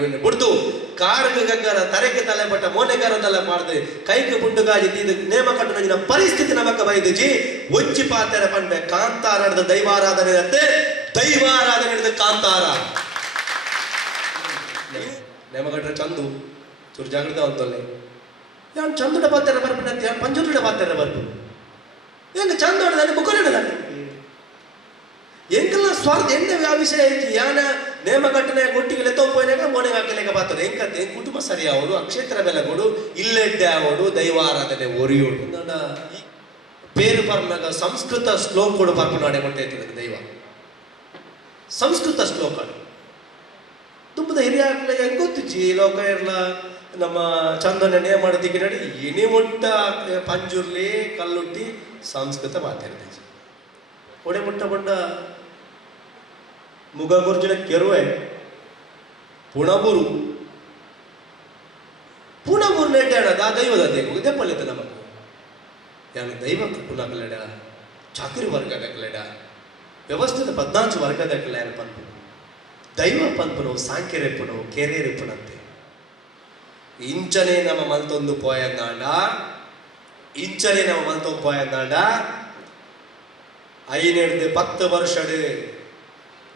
ಬಿಡ್ತು ಕಾರಗ ಗಗ್ಗರ ತರೆಗೆ ತಲೆ ಬಟ್ಟ ಮೋನೆಗಾರ ತಲೆ ಮಾಡ್ದೆ ಕೈಗೆ ಬುಂಡುಗಾಜಿ ತೀದು ನೇಮ ಕಟ್ಟು ಪರಿಸ್ಥಿತಿ ನಮಕ ಬೈದಿಜಿ ಒಜ್ಜಿ ಪಾತೆರ ಪಂಡೆ ಕಾಂತಾರ ನಡೆದ ದೈವಾರಾಧನೆ ಅಂತೆ ದೈವಾರಾಧನೆ ನಡೆದ ಕಾಂತಾರ ನೇಮ ಕಟ್ಟರೆ ಚಂದು ಚೂರು ಜಾಗೃತ ಅಂತಲ್ಲೇ ಯಾನ್ ಚಂದುಡ ಪಾತೆರ ಬರ್ಪಿನ ಯಾನ್ ಪಂಜುರುಡ ಪಾತೆರ ಬರ್ಪು ಏನು ಚಂದ ಹೊಡೆದ ಮುಖ ಎಂಕಲ್ಲ ಸ್ವಾರ್ಥ ಎಣ್ಣೆ ವಿಷಯ ಐತಿ ಯಾನ ನೇಮ ಘಟನೆ ಒಟ್ಟಿಗೆ ತೋಪೋನಾಗ ಮೋನೆ ಹಾಕಲೇಕ ಬರ್ತದೆ ಎಂಕತೆ ಕುಟುಂಬ ಸರಿಯಾವಡು ಅಕ್ಷೇತ್ರ ಬೆಲೆಗೋಡು ಇಲ್ಲೆಡ್ಡೆ ಆವಡು ದೈವಾರಾಧನೆ ಒರಿಯೋಡು ಪೇರು ಬರ್ನಾಗ ಸಂಸ್ಕೃತ ಶ್ಲೋಕಗಳು ಬರ್ಪನಾಡೆ ಕೊಟ್ಟೈತದ ದೈವ ಸಂಸ್ಕೃತ ಶ್ಲೋಕ ತುಂಬದ ಹಿರಿಯ ಹೆಂಗ್ ಗೊತ್ತಿಚ್ಚಿ ಲೋಕ ಇರ್ಲ ನಮ್ಮ ಚಂದನ ನೇಮ ಮಾಡೋದಿಕ್ಕೆ ನಡಿ ಇನಿ ಮುಟ್ಟ ಪಂಜುರ್ಲಿ ಕಲ್ಲುಟ್ಟಿ ಸಂಸ್ಕೃತ ಮಾತಾಡ್ತೀವಿ ಒಡೆ ಮುಟ್ಟ ಬಂಡ ಮುಗಗುರ್ಜನ ಕೆರುವೆ ಪುಣಬೂರು ನೆಡ್ಡಾಡ ಆ ದೈವದ ದೇವ ದೆಪ್ಪಲ್ಲಿದ್ದ ನಮಗ ಯಾನ ದೈವಕ್ಕೆ ಪುನಕಲೆಡ ಚಾಕರಿ ವರ್ಗದಕ್ಲೆಡ ವ್ಯವಸ್ಥಿತ 14 ವರ್ಗದಕ್ಲ ಯಾನ ಪನ್ಪು ದೈವ ಪನ್ಪುನವು ಸಾಂಖ್ಯರೆಪ್ಪುನವು ಕೆರೆರೆಪ್ಪುನಂತೆ ಇಂಚನೆ ನಮ್ಮ ಮಲ್ತೊಂದು ಪೋಯಂದಾಂಡ ಇಂಚನೆ ನಮ್ಮ ಮಲ್ತೊಂದು ಪೋಯಂದಾಂಡ 10 ವರ್ಷಡೆ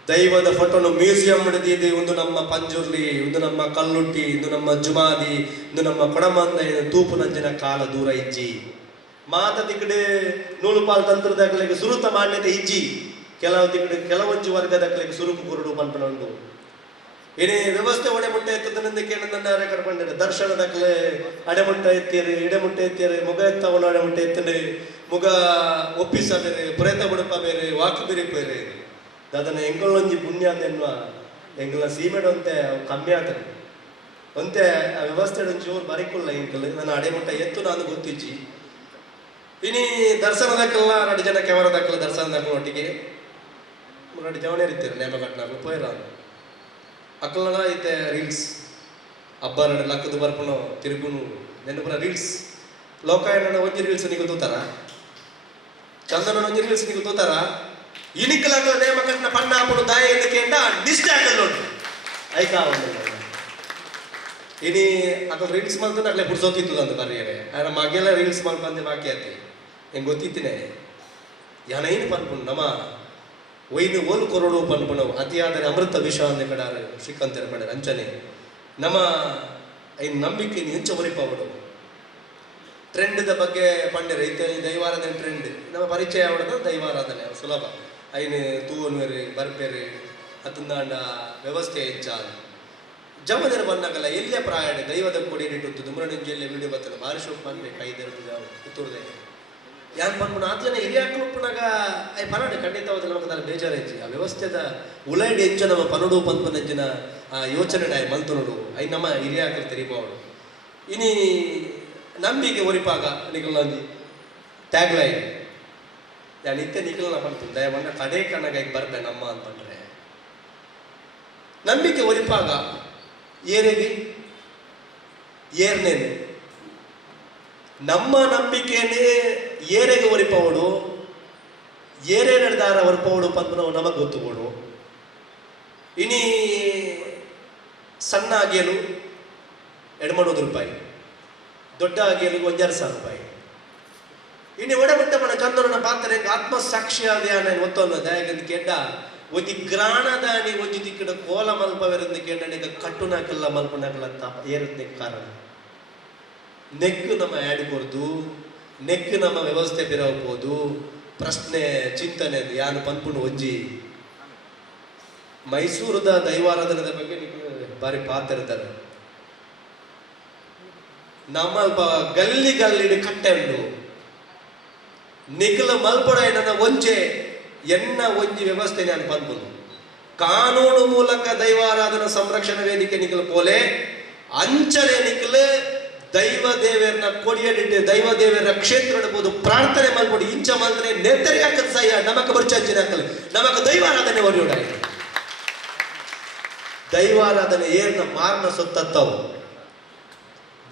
ದೈವದ ಫೋಟೋನು ಮ್ಯೂಸಿಯಂ ಹಿಡಿದಿದೆ ಒಂದು ನಮ್ಮ ಪಂಜುರ್ಲಿ ಒಂದು ನಮ್ಮ ಕಲ್ಲುಟ್ಟಿ ಒಂದು ನಮ್ಮ ಜುಮಾದಿ ಒಂದು ನಮ್ಮ ಕೊಡಮಂದ ತೂಪು ನಂಜಿನ ಕಾಲ ದೂರ ಇಜ್ಜಿ ಮಾತ ತಿಕ್ಕಡೆ ನೂಲುಪಾಲ್ ತಂತ್ರದಾಗಲಿಗೆ ಸುರುತ ಮಾನ್ಯತೆ ಇಜ್ಜಿ ಕೆಲವೊಂದು ವರ್ಗದಾಗಲಿಗೆ ಸುರುಕು ಕುರುಡು ಪಂಪನೊಂದು ಏನೇ ವ್ಯವಸ್ಥೆ ಒಡೆಮುಟ್ಟ ಎತ್ತದನೆಂದು ಕೇಳಿದ ಕರ್ಕೊಂಡಿದ್ದಾರೆ ದರ್ಶನದಾಗಲೇ ಅಡೆಮುಟ್ಟ ಎತ್ತೀರಿ ಇಡೆಮುಟ್ಟ ಎತ್ತೀರಿ ಮುಗ ಎತ್ತವನು ಅಡೆಮುಟ್ಟ ಎತ್ತನೆ ಮುಗ ಒಪ್ಪಿಸ ಬೇರೆ ಪ್ರೇತ ಬುಡಪ ಬೇರೆ ವಾಕು ಬಿರಿ ಬೇರೆ ಅದನ್ನ ಎಂಗಳೊಂಜಿ ಪುಣ್ಯ ಅಂತೆನ್ನುವ ಎಂಗಳ ಸೀಮೆಡಂತೆ ಕಮ್ಮಿ ಆಗ್ತದೆ ಅಂತೆ ಆ ವ್ಯವಸ್ಥೆ ಒಂಚೂರು ಬರಿಕುಲ್ಲ ಎಂಕಲ್ ನಾನು ಅಡೆಮುಟ್ಟ ಎತ್ತು ನಾನು ಗೊತ್ತಿಚ್ಚಿ ಇನಿ ದರ್ಶನದಾಕಲ್ಲ 2 ಜನ ಕ್ಯಾಮರಾದಾಕಲ್ಲ ದರ್ಶನದಾಕಲ್ಲ ಒಟ್ಟಿಗೆ 2 ಜವನೇ ಇರ್ತೀರಿ ನೇಮ ಕಟ್ನಾಗ ಪೋಯ್ರ ಅಕ್ಕಲ ಐತೆ ರೀಲ್ಸ್ ಹಬ್ಬ ಲಕ್ಕದ ಬರ್ಪುನು ತಿರುಗುನು ನೆನಪುರ ರೀಲ್ಸ್ ಲೋಕ ಏನ ಒಂಜಿ ರೀಲ್ಸ್ ನಿಗೂ ತೂತಾರ ಚಂದನ ಒಂಜಿ ರೀಲ್ಸ್ ನಿಗೂ ತೂತಾರ ಇನಿಕಲಾಗ ನೇಮ ಕಟ್ನ ಪಣ್ಣ ಹಾಪುಡು ದಾಯ ಎನ್ನಕೇಂಡ ನಿಷ್ಠೆ ಆಗಲ್ಲ ಉಂಟು ಐಕಾ ಇನಿ ಅಕ್ಕ ರೀಲ್ಸ್ ಮಾಡ್ತಾನೆ ಅಕ್ಲೆ ಪುಡ್ಸೋತಿತ್ತು ಅಂತ ಕರಿಯರೆ ಆಯ್ನ ಮಗೆಲ್ಲ ರೀಲ್ಸ್ ಮಾಡ್ಕೊಂಡೆ ಬಾಕಿ ಆತಿ ಹೆಂಗೆ ಗೊತ್ತಿತ್ತಿನೇ ಯಾನ ಏನು ಪನ್ಪುಣ್ ನಮ್ಮ ಒಯ್ನು ಓಲು ಕೊರಡು ಪನ್ಪುಣವು ಅತಿಯಾದರೆ ಅಮೃತ ವಿಷ ಅಂದ ಕಡಾರ ಶ್ರೀಕಂತರ ಪಡ ಅಂಚನೆ ನಮ್ಮ ಐನ್ ನಂಬಿಕೆ ಹೆಂಚ ಒರಿಪಾವಡು ಟ್ರೆಂಡ್ದ ಬಗ್ಗೆ ಪಂಡೆ ರೈತ ದೈವಾರಾಧನೆ ಟ್ರೆಂಡ್ ನಮ್ಮ ಪರಿಚಯ ಅವಡದ ದೈವಾರಾಧನೆ ಸುಲಭ ಐನು ತೂವನು ಬೇರೆ ಬರ್ಬೇರೆ ಅತಂದಾಂಡ ವ್ಯವಸ್ಥೆ ಹೆಚ್ಚಾದ ಜಮದರ ಬಂದಾಗಲ್ಲ ಎಲ್ಲೇ ಪ್ರಾಯಣ ದೈವದ ಕೊಡಿಟ್ಟು ದುಮ್ರಣಿಂಜೆಲ್ಲೇ ವಿಡಿಯೋ ಬರ್ತದೆ ಭಾರಿ ಶೋಕ್ ಬಂದೆ ಕೈದೆರದು ಪುತ್ತೂರ್ದೆ ಯಾನ್ ಪನ್ಪುಣ ಆತ್ಲನೆ ಹಿರಿಯಾಕ್ಲುಪ್ಪನಾಗ ಐ ಪನಡೆ ಖಂಡಿತವಾದ ನಮಗೆ ನಾನು ಬೇಜಾರೈತಿ ಆ ವ್ಯವಸ್ಥೆದ ಉಲೈಡ್ ಹೆಂಚ ನಮ್ಮ ಪನಡು ಪನ್ಪನಂಚಿನ ಆ ಯೋಚನೆ ನಾಯಿ ಮಲ್ತುನಡು ಐ ನಮ್ಮ ಹಿರಿಯಾಕಲು ತೆರಿಬಾವಡು ಇನಿ ನಂಬಿಕೆ ಒರಿಪಾಗ ನಿಖಲ್ನಂಜಿ ಟ್ಯಾಗ್ ಲೈನ್ ಯಾ ನಿತ್ಯ ನಿಖಲ್ನ ಪನ್ಪು ದಯಮನ್ನ ಕಡೆ ಕಣ್ಣಗ ಈಗ ಬರ್ಬೆ ನಮ್ಮ ಅಂತಂದ್ರೆ ನಂಬಿಕೆ ಒರಿಪಾಗ ಏರೆಗೆ ಏರ್ನೇನೆ ನಮ್ಮ ನಂಬಿಕೆನೇ ಏರೆಗೆ ಒರಿಪವಡು ಏರೇ ನಡೆದಾರ ಒರಿಪವಡು ಪಂಪು ನಮಗೆ ಗೊತ್ತುಬೋಡು ಇನಿ ಸಣ್ಣ ಅಗಿಯಲು 200 ರೂಪಾಯಿ ದೊಡ್ಡ ಅಗಿಯಲು 1,000 ರೂಪಾಯಿ ಇನ್ನು ಒಡಬಿಟ್ಟ ಮನ ಚಂದ್ರನ ಪಾತ್ರೆ ಆತ್ಮಸಾಕ್ಷಿ ಆದ ಒತ್ತೊಂದು ದಯಗಂದು ಕೆಡ್ಡ ಒಂಜಿ ಗ್ರಾಣದಾನಿ ಒಂಜಿ ದಿಕ್ಕಡ ಕೋಲ ಮಲ್ಪವೆರಂದು ಕೆಂಡ ಕಟ್ಟುನಾಕಲ್ಲ ಮಲ್ಪನಾಕಲ್ಲ ಏರುತ್ತೆ ಕಾರಣ ನೆಕ್ಕು ನಮ್ಮ ಆಡಿಕೊರ್ದು ನೆಕ್ಕು ನಮ್ಮ ವ್ಯವಸ್ಥೆ ಬಿರಬಹುದು ಪ್ರಶ್ನೆ ಚಿಂತನೆ ಯಾನು ಪನ್ಪುಣು ಒಂಜಿ ಮೈಸೂರದ ದೈವಾರಾಧನದ ಬಗ್ಗೆ ಬಾರಿ ಪಾತಿರ್ತಾರೆ ನಮ್ಮ ಗಲ್ಲಿ ಕಟ್ಟೆ ಉಂಡು ನಿಖಲ ಮಲ್ಪಡ ನನ್ನ ಒಂಜೆ ಎನ್ನ ಒಂಜಿ ವ್ಯವಸ್ಥೆ ನಾನು ಪನ್ಪುನು ಕಾನೂನು ಮೂಲಕ ದೈವಾರಾಧನಾ ಸಂರಕ್ಷಣಾ ವೇದಿಕೆ ನಿಖಲ ಪೋಲೆ ಅಂಚನೆ ನಿಖಲ ದೈವ ದೇವರನ್ನ ಕೊಡಿಯಡಿಟ್ಟು ದೈವ ದೇವರ ಕ್ಷೇತ್ರ ಇಡಬಹುದು ಪ್ರಾರ್ಥನೆ ಮಾಡ್ಬೋದು ಇಂಚ ಮಾಡಿದ್ರೆ ನೆತ್ತರಿ ಹಾಕದ ಸಹ್ಯ ನಮಕ ಬರ್ಚಂಚಿನ ಹಾಕಲಿ ನಮಕ ದೈವಾರಾಧನೆ ಒರಿಯೋಡಾಯಿ ದೈವಾರಾಧನೆ ಏರ್ನ ಮಾರ್ನ ಸೊತ್ತತ್ತವು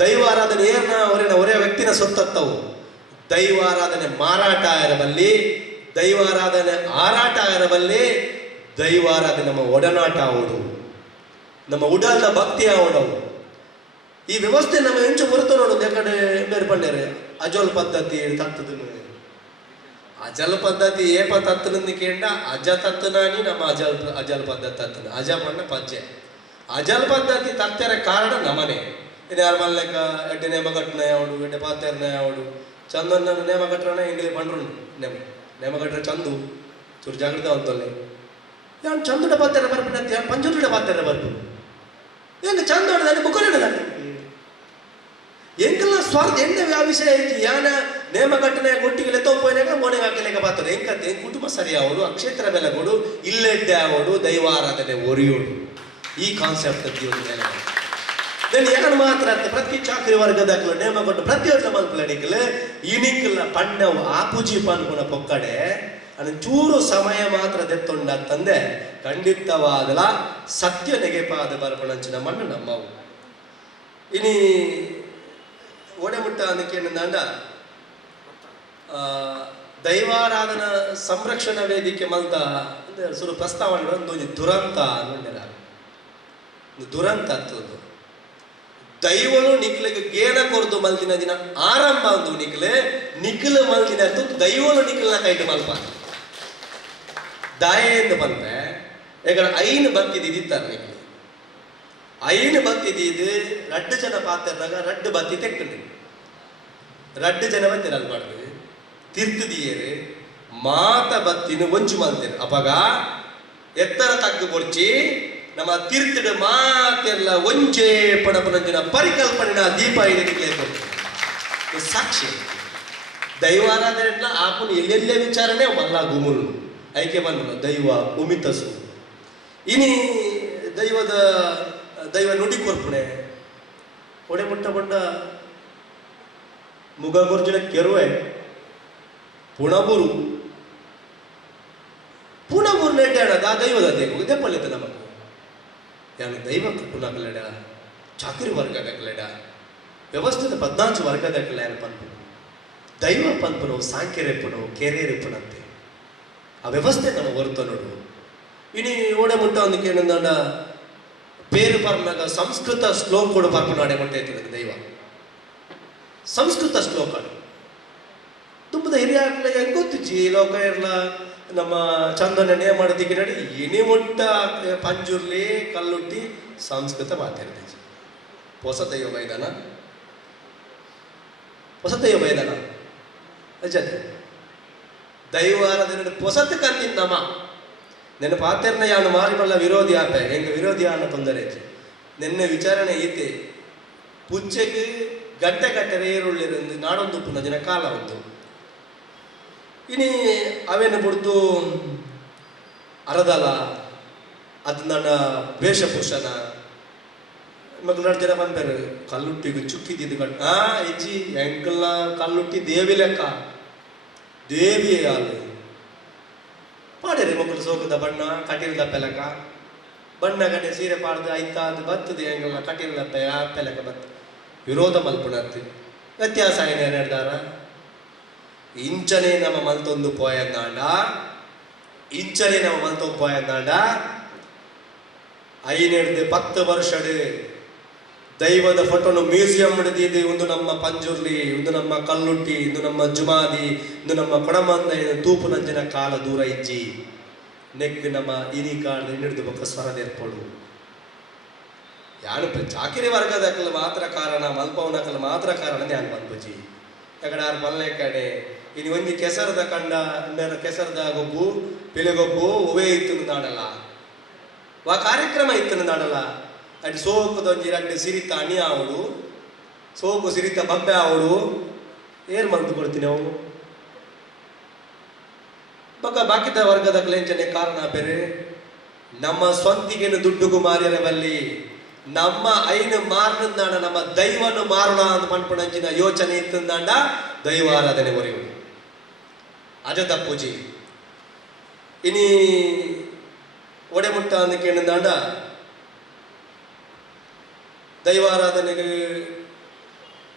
ದೈವಾರಾಧನೆ ಏರ್ನ ಒರೆ ವ್ಯಕ್ತಿನ ಸೊತ್ತತ್ತವು ದೈವಾರಾಧನೆ ಮಾರಾಟ ಇರಬಲ್ಲಿ ದೈವಾರಾಧನೆ ಆರಾಟ ಇರಬಲ್ಲಿ ದೈವಾರಾಧನೆ ನಮ್ಮ ಒಡನಾಟ ಆವುದು ನಮ್ಮ ಉಡಾಲ್ದ ಭಕ್ತಿ ಆವಡವು ಈ ವ್ಯವಸ್ಥೆ ನಮ್ಮ ಹೆಂಚು ಹೊರತು ನೋಡೋದು ಯಾಕಡೆ ಬೇರೆ ಪಂಡ್ಯರೆ ಅಜೋಲ್ ಪದ್ಧತಿ ತತ್ತದ ಅಜಲ್ ಪದ್ಧತಿ ಏಪ ತತ್ತನಂದು ಕೇಂಡ ಅಜ ತತ್ತನಾನಿ ನಮ್ಮ ಅಜಲ್ ಪದ್ಧತಿ ತತ್ತನ ಅಜ ಪಣ್ಣ ಪಜ್ಜೆ ಅಜಲ್ ಪದ್ಧತಿ ತತ್ತರ ಕಾರಣ ನಮನೆ ಇದು ಯಾರ ಮಲ್ಲೆಕ್ಕ ಎಡ್ಡೆ ನೇಮ ಕಟ್ಟನೆ ಅವಡು ಎಡ್ಡೆ ಪಾತ್ರೆನೆ ಅವಡು ಚಂದನ್ನ ನೇಮ ಕಟ್ಟಣ ಇಂಗ್ಲಿ ಪಂಡ್ರು ನೇಮ ಕಟ್ಟರೆ ಚಂದು ಚೂರು ಜಾಗೃತ ಅಂತಲ್ಲಿ ಯಾನು ಚಂದುಡ ಪಾತ್ರೆ ಬರ್ಬಿಟ್ಟು ಅಂತ ಯಾನು ಪಂಚುಡ ಪಾತ್ರೆ ಬರ್ಬೋದು ಏನು ಚಂದ ಹೊಡೆದಾನೆ ಬುಕ್ಕಲಿಡದ ಎಂಕಲ್ಲ ಸ್ವಾರ್ಥ ಎಣ್ಣೆ ವಿಷಯ ಐತಿ ಯಾನ ನೇಮ ಕಟ್ಟನೆ ಗುಟ್ಟಿಗೆ ತೊಂಪೋಯ್ನಾಗ ಮೋಣೆ ಹಾಕಲಿಕ್ಕೆ ಬರ್ತದೆ ಹೆಂಗಂತೆ ಕುಟುಂಬ ಸರಿ ಅವಡು ಅಕ್ಷೇತ್ರ ಬೆಲೆ ಕೊಡು ಇಲ್ಲೆಡ್ಡೆ ಅವಡು ದೈವಾರಾಧನೆ ಒರಿಯೋಡು ಈ ಕಾನ್ಸೆಪ್ಟ್ ಒಂದು ಮೇಲೆ నేను ఎక్కడ మాత్రం ప్రతి చాకరి వర్గదకులు నేమ కొట్టు ప్రతి ఒక్క మల్పులనికలు ఇనికల పండవు ఆపూಜಿ ಪನ್ಪುನ ಪೊಕ್ಕಡೆ ಅನ್ನು ಚೂರು ಸಮಯ ಮಾತ್ರ ದೆತ್ತೊಂಡ ತಂದೆ ಖಂಡಿತವಾದಲ ಸತ್ಯ ನೆಗೆಪಾದ ಬರ್ಪಣಂಚಿನ ಮಣ್ಣು ನಮ್ಮವು ಇನಿ ಓಡೆಮುಟ್ಟ ಅನ್ನಕ್ಕೇನಂದ ದೈವಾರಾಧನ ಸಂರಕ್ಷಣಾ ವೇದಿಕೆ ಮಲ್ತ ಸುರು ಪ್ರಸ್ತಾವನೆ ಒಂದು ದುರಂತ ಅನ್ನೊಂಡಿರ ದುರಂತ ಅಂತದ್ದು ದೈವನು ನಿಕ್ಲಿಗೆ ಗೇನ ಕೊರ್ದು ಮಲ್ದಿನ ದಿನ ಆರಂಭ ಒಂದು ನಿಖಿಲ್ ಮಲ್ದಿನ ದೈವನು ನಿಖಿಲ್ನ ಕೈಟ್ ಮಲ್ಪ ದಾಯೆಂದು ಬಂದ್ರೆ ಈಗ ಐನು ಬತ್ತಿದ್ದಿತ್ತಾರೆ ನಿಖಿಲ್ ಐನು ಬತ್ತಿದ್ದು ರಡ್ಡು ಜನ ಪಾತ್ರದಾಗ ರಡ್ಡು ಬತ್ತಿ ತೆಕ್ಕೊಂಡು ರಡ್ಡು ಜನ ಬತ್ತಿ ಅಲ್ಲಿ ಮಾಡ್ತೀವಿ ತಿರ್ತದಿಯರು ಮಾತ ಬತ್ತಿನ ಒಂಚು ಮಲ್ತೀರಿ ಅವಾಗ ಎತ್ತರ ತಗ್ಗು ಕೊಡ್ಚಿ ನಮ್ಮ ತೀರ್ಥದ ಮಾತೆಲ್ಲ ಒಂಚೆ ಪಡಪನಂಜಿನ ಪರಿಕಲ್ಪನೆನ ದೀಪ ಇದಕ್ಕೆ ಸಾಕ್ಷಿ ದೈವಾರಾಧನೆ ಆಪನು ಎಲ್ಲೆಲ್ಲೇ ವಿಚಾರನೆ ಮಲ್ಲ ಗುಮುಲು ಐಕೆ ಬಂದ ದೈವ ಉಮಿತಸು ಇನಿ ದೈವ ನುಡಿ ಕೊರ್ಪುಣೆ ಒಡೆ ಮುಟ್ಟ ಬಂಡ ಮುಗಗುರ್ಜುನ ಕೆರುವೆ ಪುಣಬೂರು ನೆಡ್ಡಾಡ ದೈವದ ದೇವ ದೆಪ್ಪಲ್ಲಿತ ನಮಗೆ ಯಾನು ದೈವಕ್ಕೆ ಪುನಃ ಚಾಕರಿ ವರ್ಗದಕ್ಕಲೆಡ ವ್ಯವಸ್ಥಿತ 14 ವರ್ಗದಕ್ಕಲ ಏನು ಪನ್ಪು ದೈವ ಪನ್ಪುನು ಸಾಂಖ್ಯರೆಪ್ಪುನು ಕೆರೆರೆಪ್ಪುನಂತೆ ಆ ವ್ಯವಸ್ಥೆ ನಮ್ಮ ಹೊರತು ನೋಡು ಇನಿ ಓಡೆ ಮುಟ್ಟ ಒಂದಕ್ಕೆ ಏನಂದ ಪೇರು ಪರ್ನಾಗ ಸಂಸ್ಕೃತ ಶ್ಲೋಕಗಳು ಪರ್ಪನಾಡೆ ಮುಟ್ಟ ಇರ್ತದೆ ದೈವ ಸಂಸ್ಕೃತ ಶ್ಲೋಕಗಳು ತುಂಬದ ಹಿರಿಯ ಹೆಂಗೆ ಗೊತ್ತಿಚ್ಚಿ ಲೋಕ ಇರಲ ನಮ್ಮ ಚಂದನ ಮಾಡೋದಿಕ್ಕೆ ನಡಿ ಇನಿ ಮುಟ್ಟ ಪಂಜುರ್ಲಿ ಕಲ್ಲುಟ್ಟಿ ಸಂಸ್ಕೃತ ಮಾತಾಡ್ತೀವಿ ಹೊಸ ದೈವ ಬೈದಾನ ಅಜ್ಜತೆ ದೈವಾರಾಧನೆ ಹೊಸತ್ ಕಂದಿನ ನಮ್ಮ ನೆನ್ನ ಪಾತ್ರೆನ ಯಾನು ಮಾರಿಮಲ್ಲ ವಿರೋಧಿ ಆಪ ಹೆಂಗೆ ವಿರೋಧಿ ಅನ್ನೋ ತೊಂದರೆ ನೆನ್ನೆ ವಿಚಾರಣೆ ಐತೆ ಪುಚ್ಚೆಗೆ ಗಂಟೆ ಏರುಳ್ಳಿರಂದು ನಾಡೊಂದು ಪುನಃ ಜನ ಕಾಲ ಒಂದು ಇನಿ ಅವೇನು ಬಿಡ್ತು ಅರದಲ ಅದು ನನ್ನ ವೇಷಭೂಷಣ ಮಕ್ಕಳು ಜನ ಬಂದರು ಕಲ್ಲುಟ್ಟಿಗೆ ಚುಕ್ಕಿದ್ದು ಕಟ್ ಹೆಜ್ಜಿ ಎಂಕಲ್ಲ ಕಲ್ಲುಟ್ಟಿ ದೇವಿ ಲೆಕ್ಕ ದೇವಿ ಹಾಲು ಪಾಡ್ರಿ ಮಕ್ಕಳು ಸೋಕದ ಬಣ್ಣ ಕಟೀಲ್ ದಪ್ಪೆಲಕ ಬಣ್ಣ ಕಡೆ ಸೀರೆ ಪಾಡ್ದು ಆಯ್ತಾ ಅದು ಬರ್ತದೆ ಹೆಂಗಲ್ಲ ಕಟೀಲ್ ದಪ್ಪೆ ಆ ಪೆಲಕ ಬತ್ತ ವಿರೋಧ ಮಲ್ಪುಣತ್ತಿ ವ್ಯತ್ಯಾಸ ಏನೇನು ಹೇಳ್ದಾರ ಇಂಚನೆ ನಮ್ಮ ಮಲ್ತೊಂದು ಪೋಯಂದಾಂಡ ಐನೆಡ್ದು 10 ವರ್ಷಡ್ ದೈವದ ಫೋಟೋನು ಮ್ಯೂಸಿಯಂ ಹಿಡಿದಿದ್ದು ಒಂದು ನಮ್ಮ ಪಂಜುರ್ಲಿ ಒಂದು ನಮ್ಮ ಕಲ್ಲುಟ್ಟಿ ಇದು ನಮ್ಮ ಜುಮಾದಿ ಇದು ನಮ್ಮ ಕೊಡಮಂದ ತೂಪು ನಂಜಿನ ಕಾಲ ದೂರ ಇಜ್ಜಿ ನೆಕ್ ನಮ್ಮ ಇನಿ ಕಾಡು ಹಿಡಿದು ಬಕ್ಕ ಸ್ವರದೇರ್ಪಡು ಯಾನು ಚಾಕಿರಿ ವರ್ಗದಕ್ಕಲು ಮಾತ್ರ ಕಾರಣ ಮಲ್ಪವನಕ್ಕಲು ಮಾತ್ರ ಕಾರಣ ಯಾನು ಬಂದ್ಬಜಿ ಯಾಕಡೆ ಆರು ಮಲ್ಲೆ ಕಡೆ ಇನ್ನು ಒಂದು ಕೆಸರದ ಕಂಡ ಕೆಸರದ ಗೊಬ್ಬು ಪಿಲೆಗೊಬ್ಬು ಒವೇ ಇತ್ತು ನಾಡಲ್ಲ ವಾ ಕಾರ್ಯಕ್ರಮ ಇತ್ತು ನಾಡಲ್ಲ ಅಡಿ ಸೋಕದೊಂಜಿ ರಡ್ಡು ಸಿರಿತ ಅಣಿ ಆವಡು ಸೋಕು ಸಿರಿತ ಬಬ್ಬೆ ಆವಡು ಏನ್ ಮಂದು ಕೊಡ್ತೀನಿ ಅವು ಬಕ್ಕ ಬಾಕಿದ ವರ್ಗದ ಕ್ಲೇಂಚನೆ ಕಾರಣ ಬೇರೆ ನಮ್ಮ ಸ್ವಂತಿಗೇನು ದುಡ್ಡುಗೂ ಮಾರ್ಯರ ಬಲ್ಲಿ ನಮ್ಮ ಐನು ಮಾರ್ನಂದಾಂಡ ನಮ್ಮ ದೈವನು ಮಾರೋಣ ಅಂತ ಪಂಪಣಂಚಿನ ಯೋಚನೆ ಇತ್ತಂದಾಂಡ ದೈವಾರಾಧನೆ ಒರೆಯುವುದು ಅಜದ ಪೂಜಿ ಇನಿ ಒಡೆಮುಟ್ಟ ಅಂದಕ್ಕೆ ಏನಂದಾಂಡ ದೈವಾರಾಧನೆಗೆ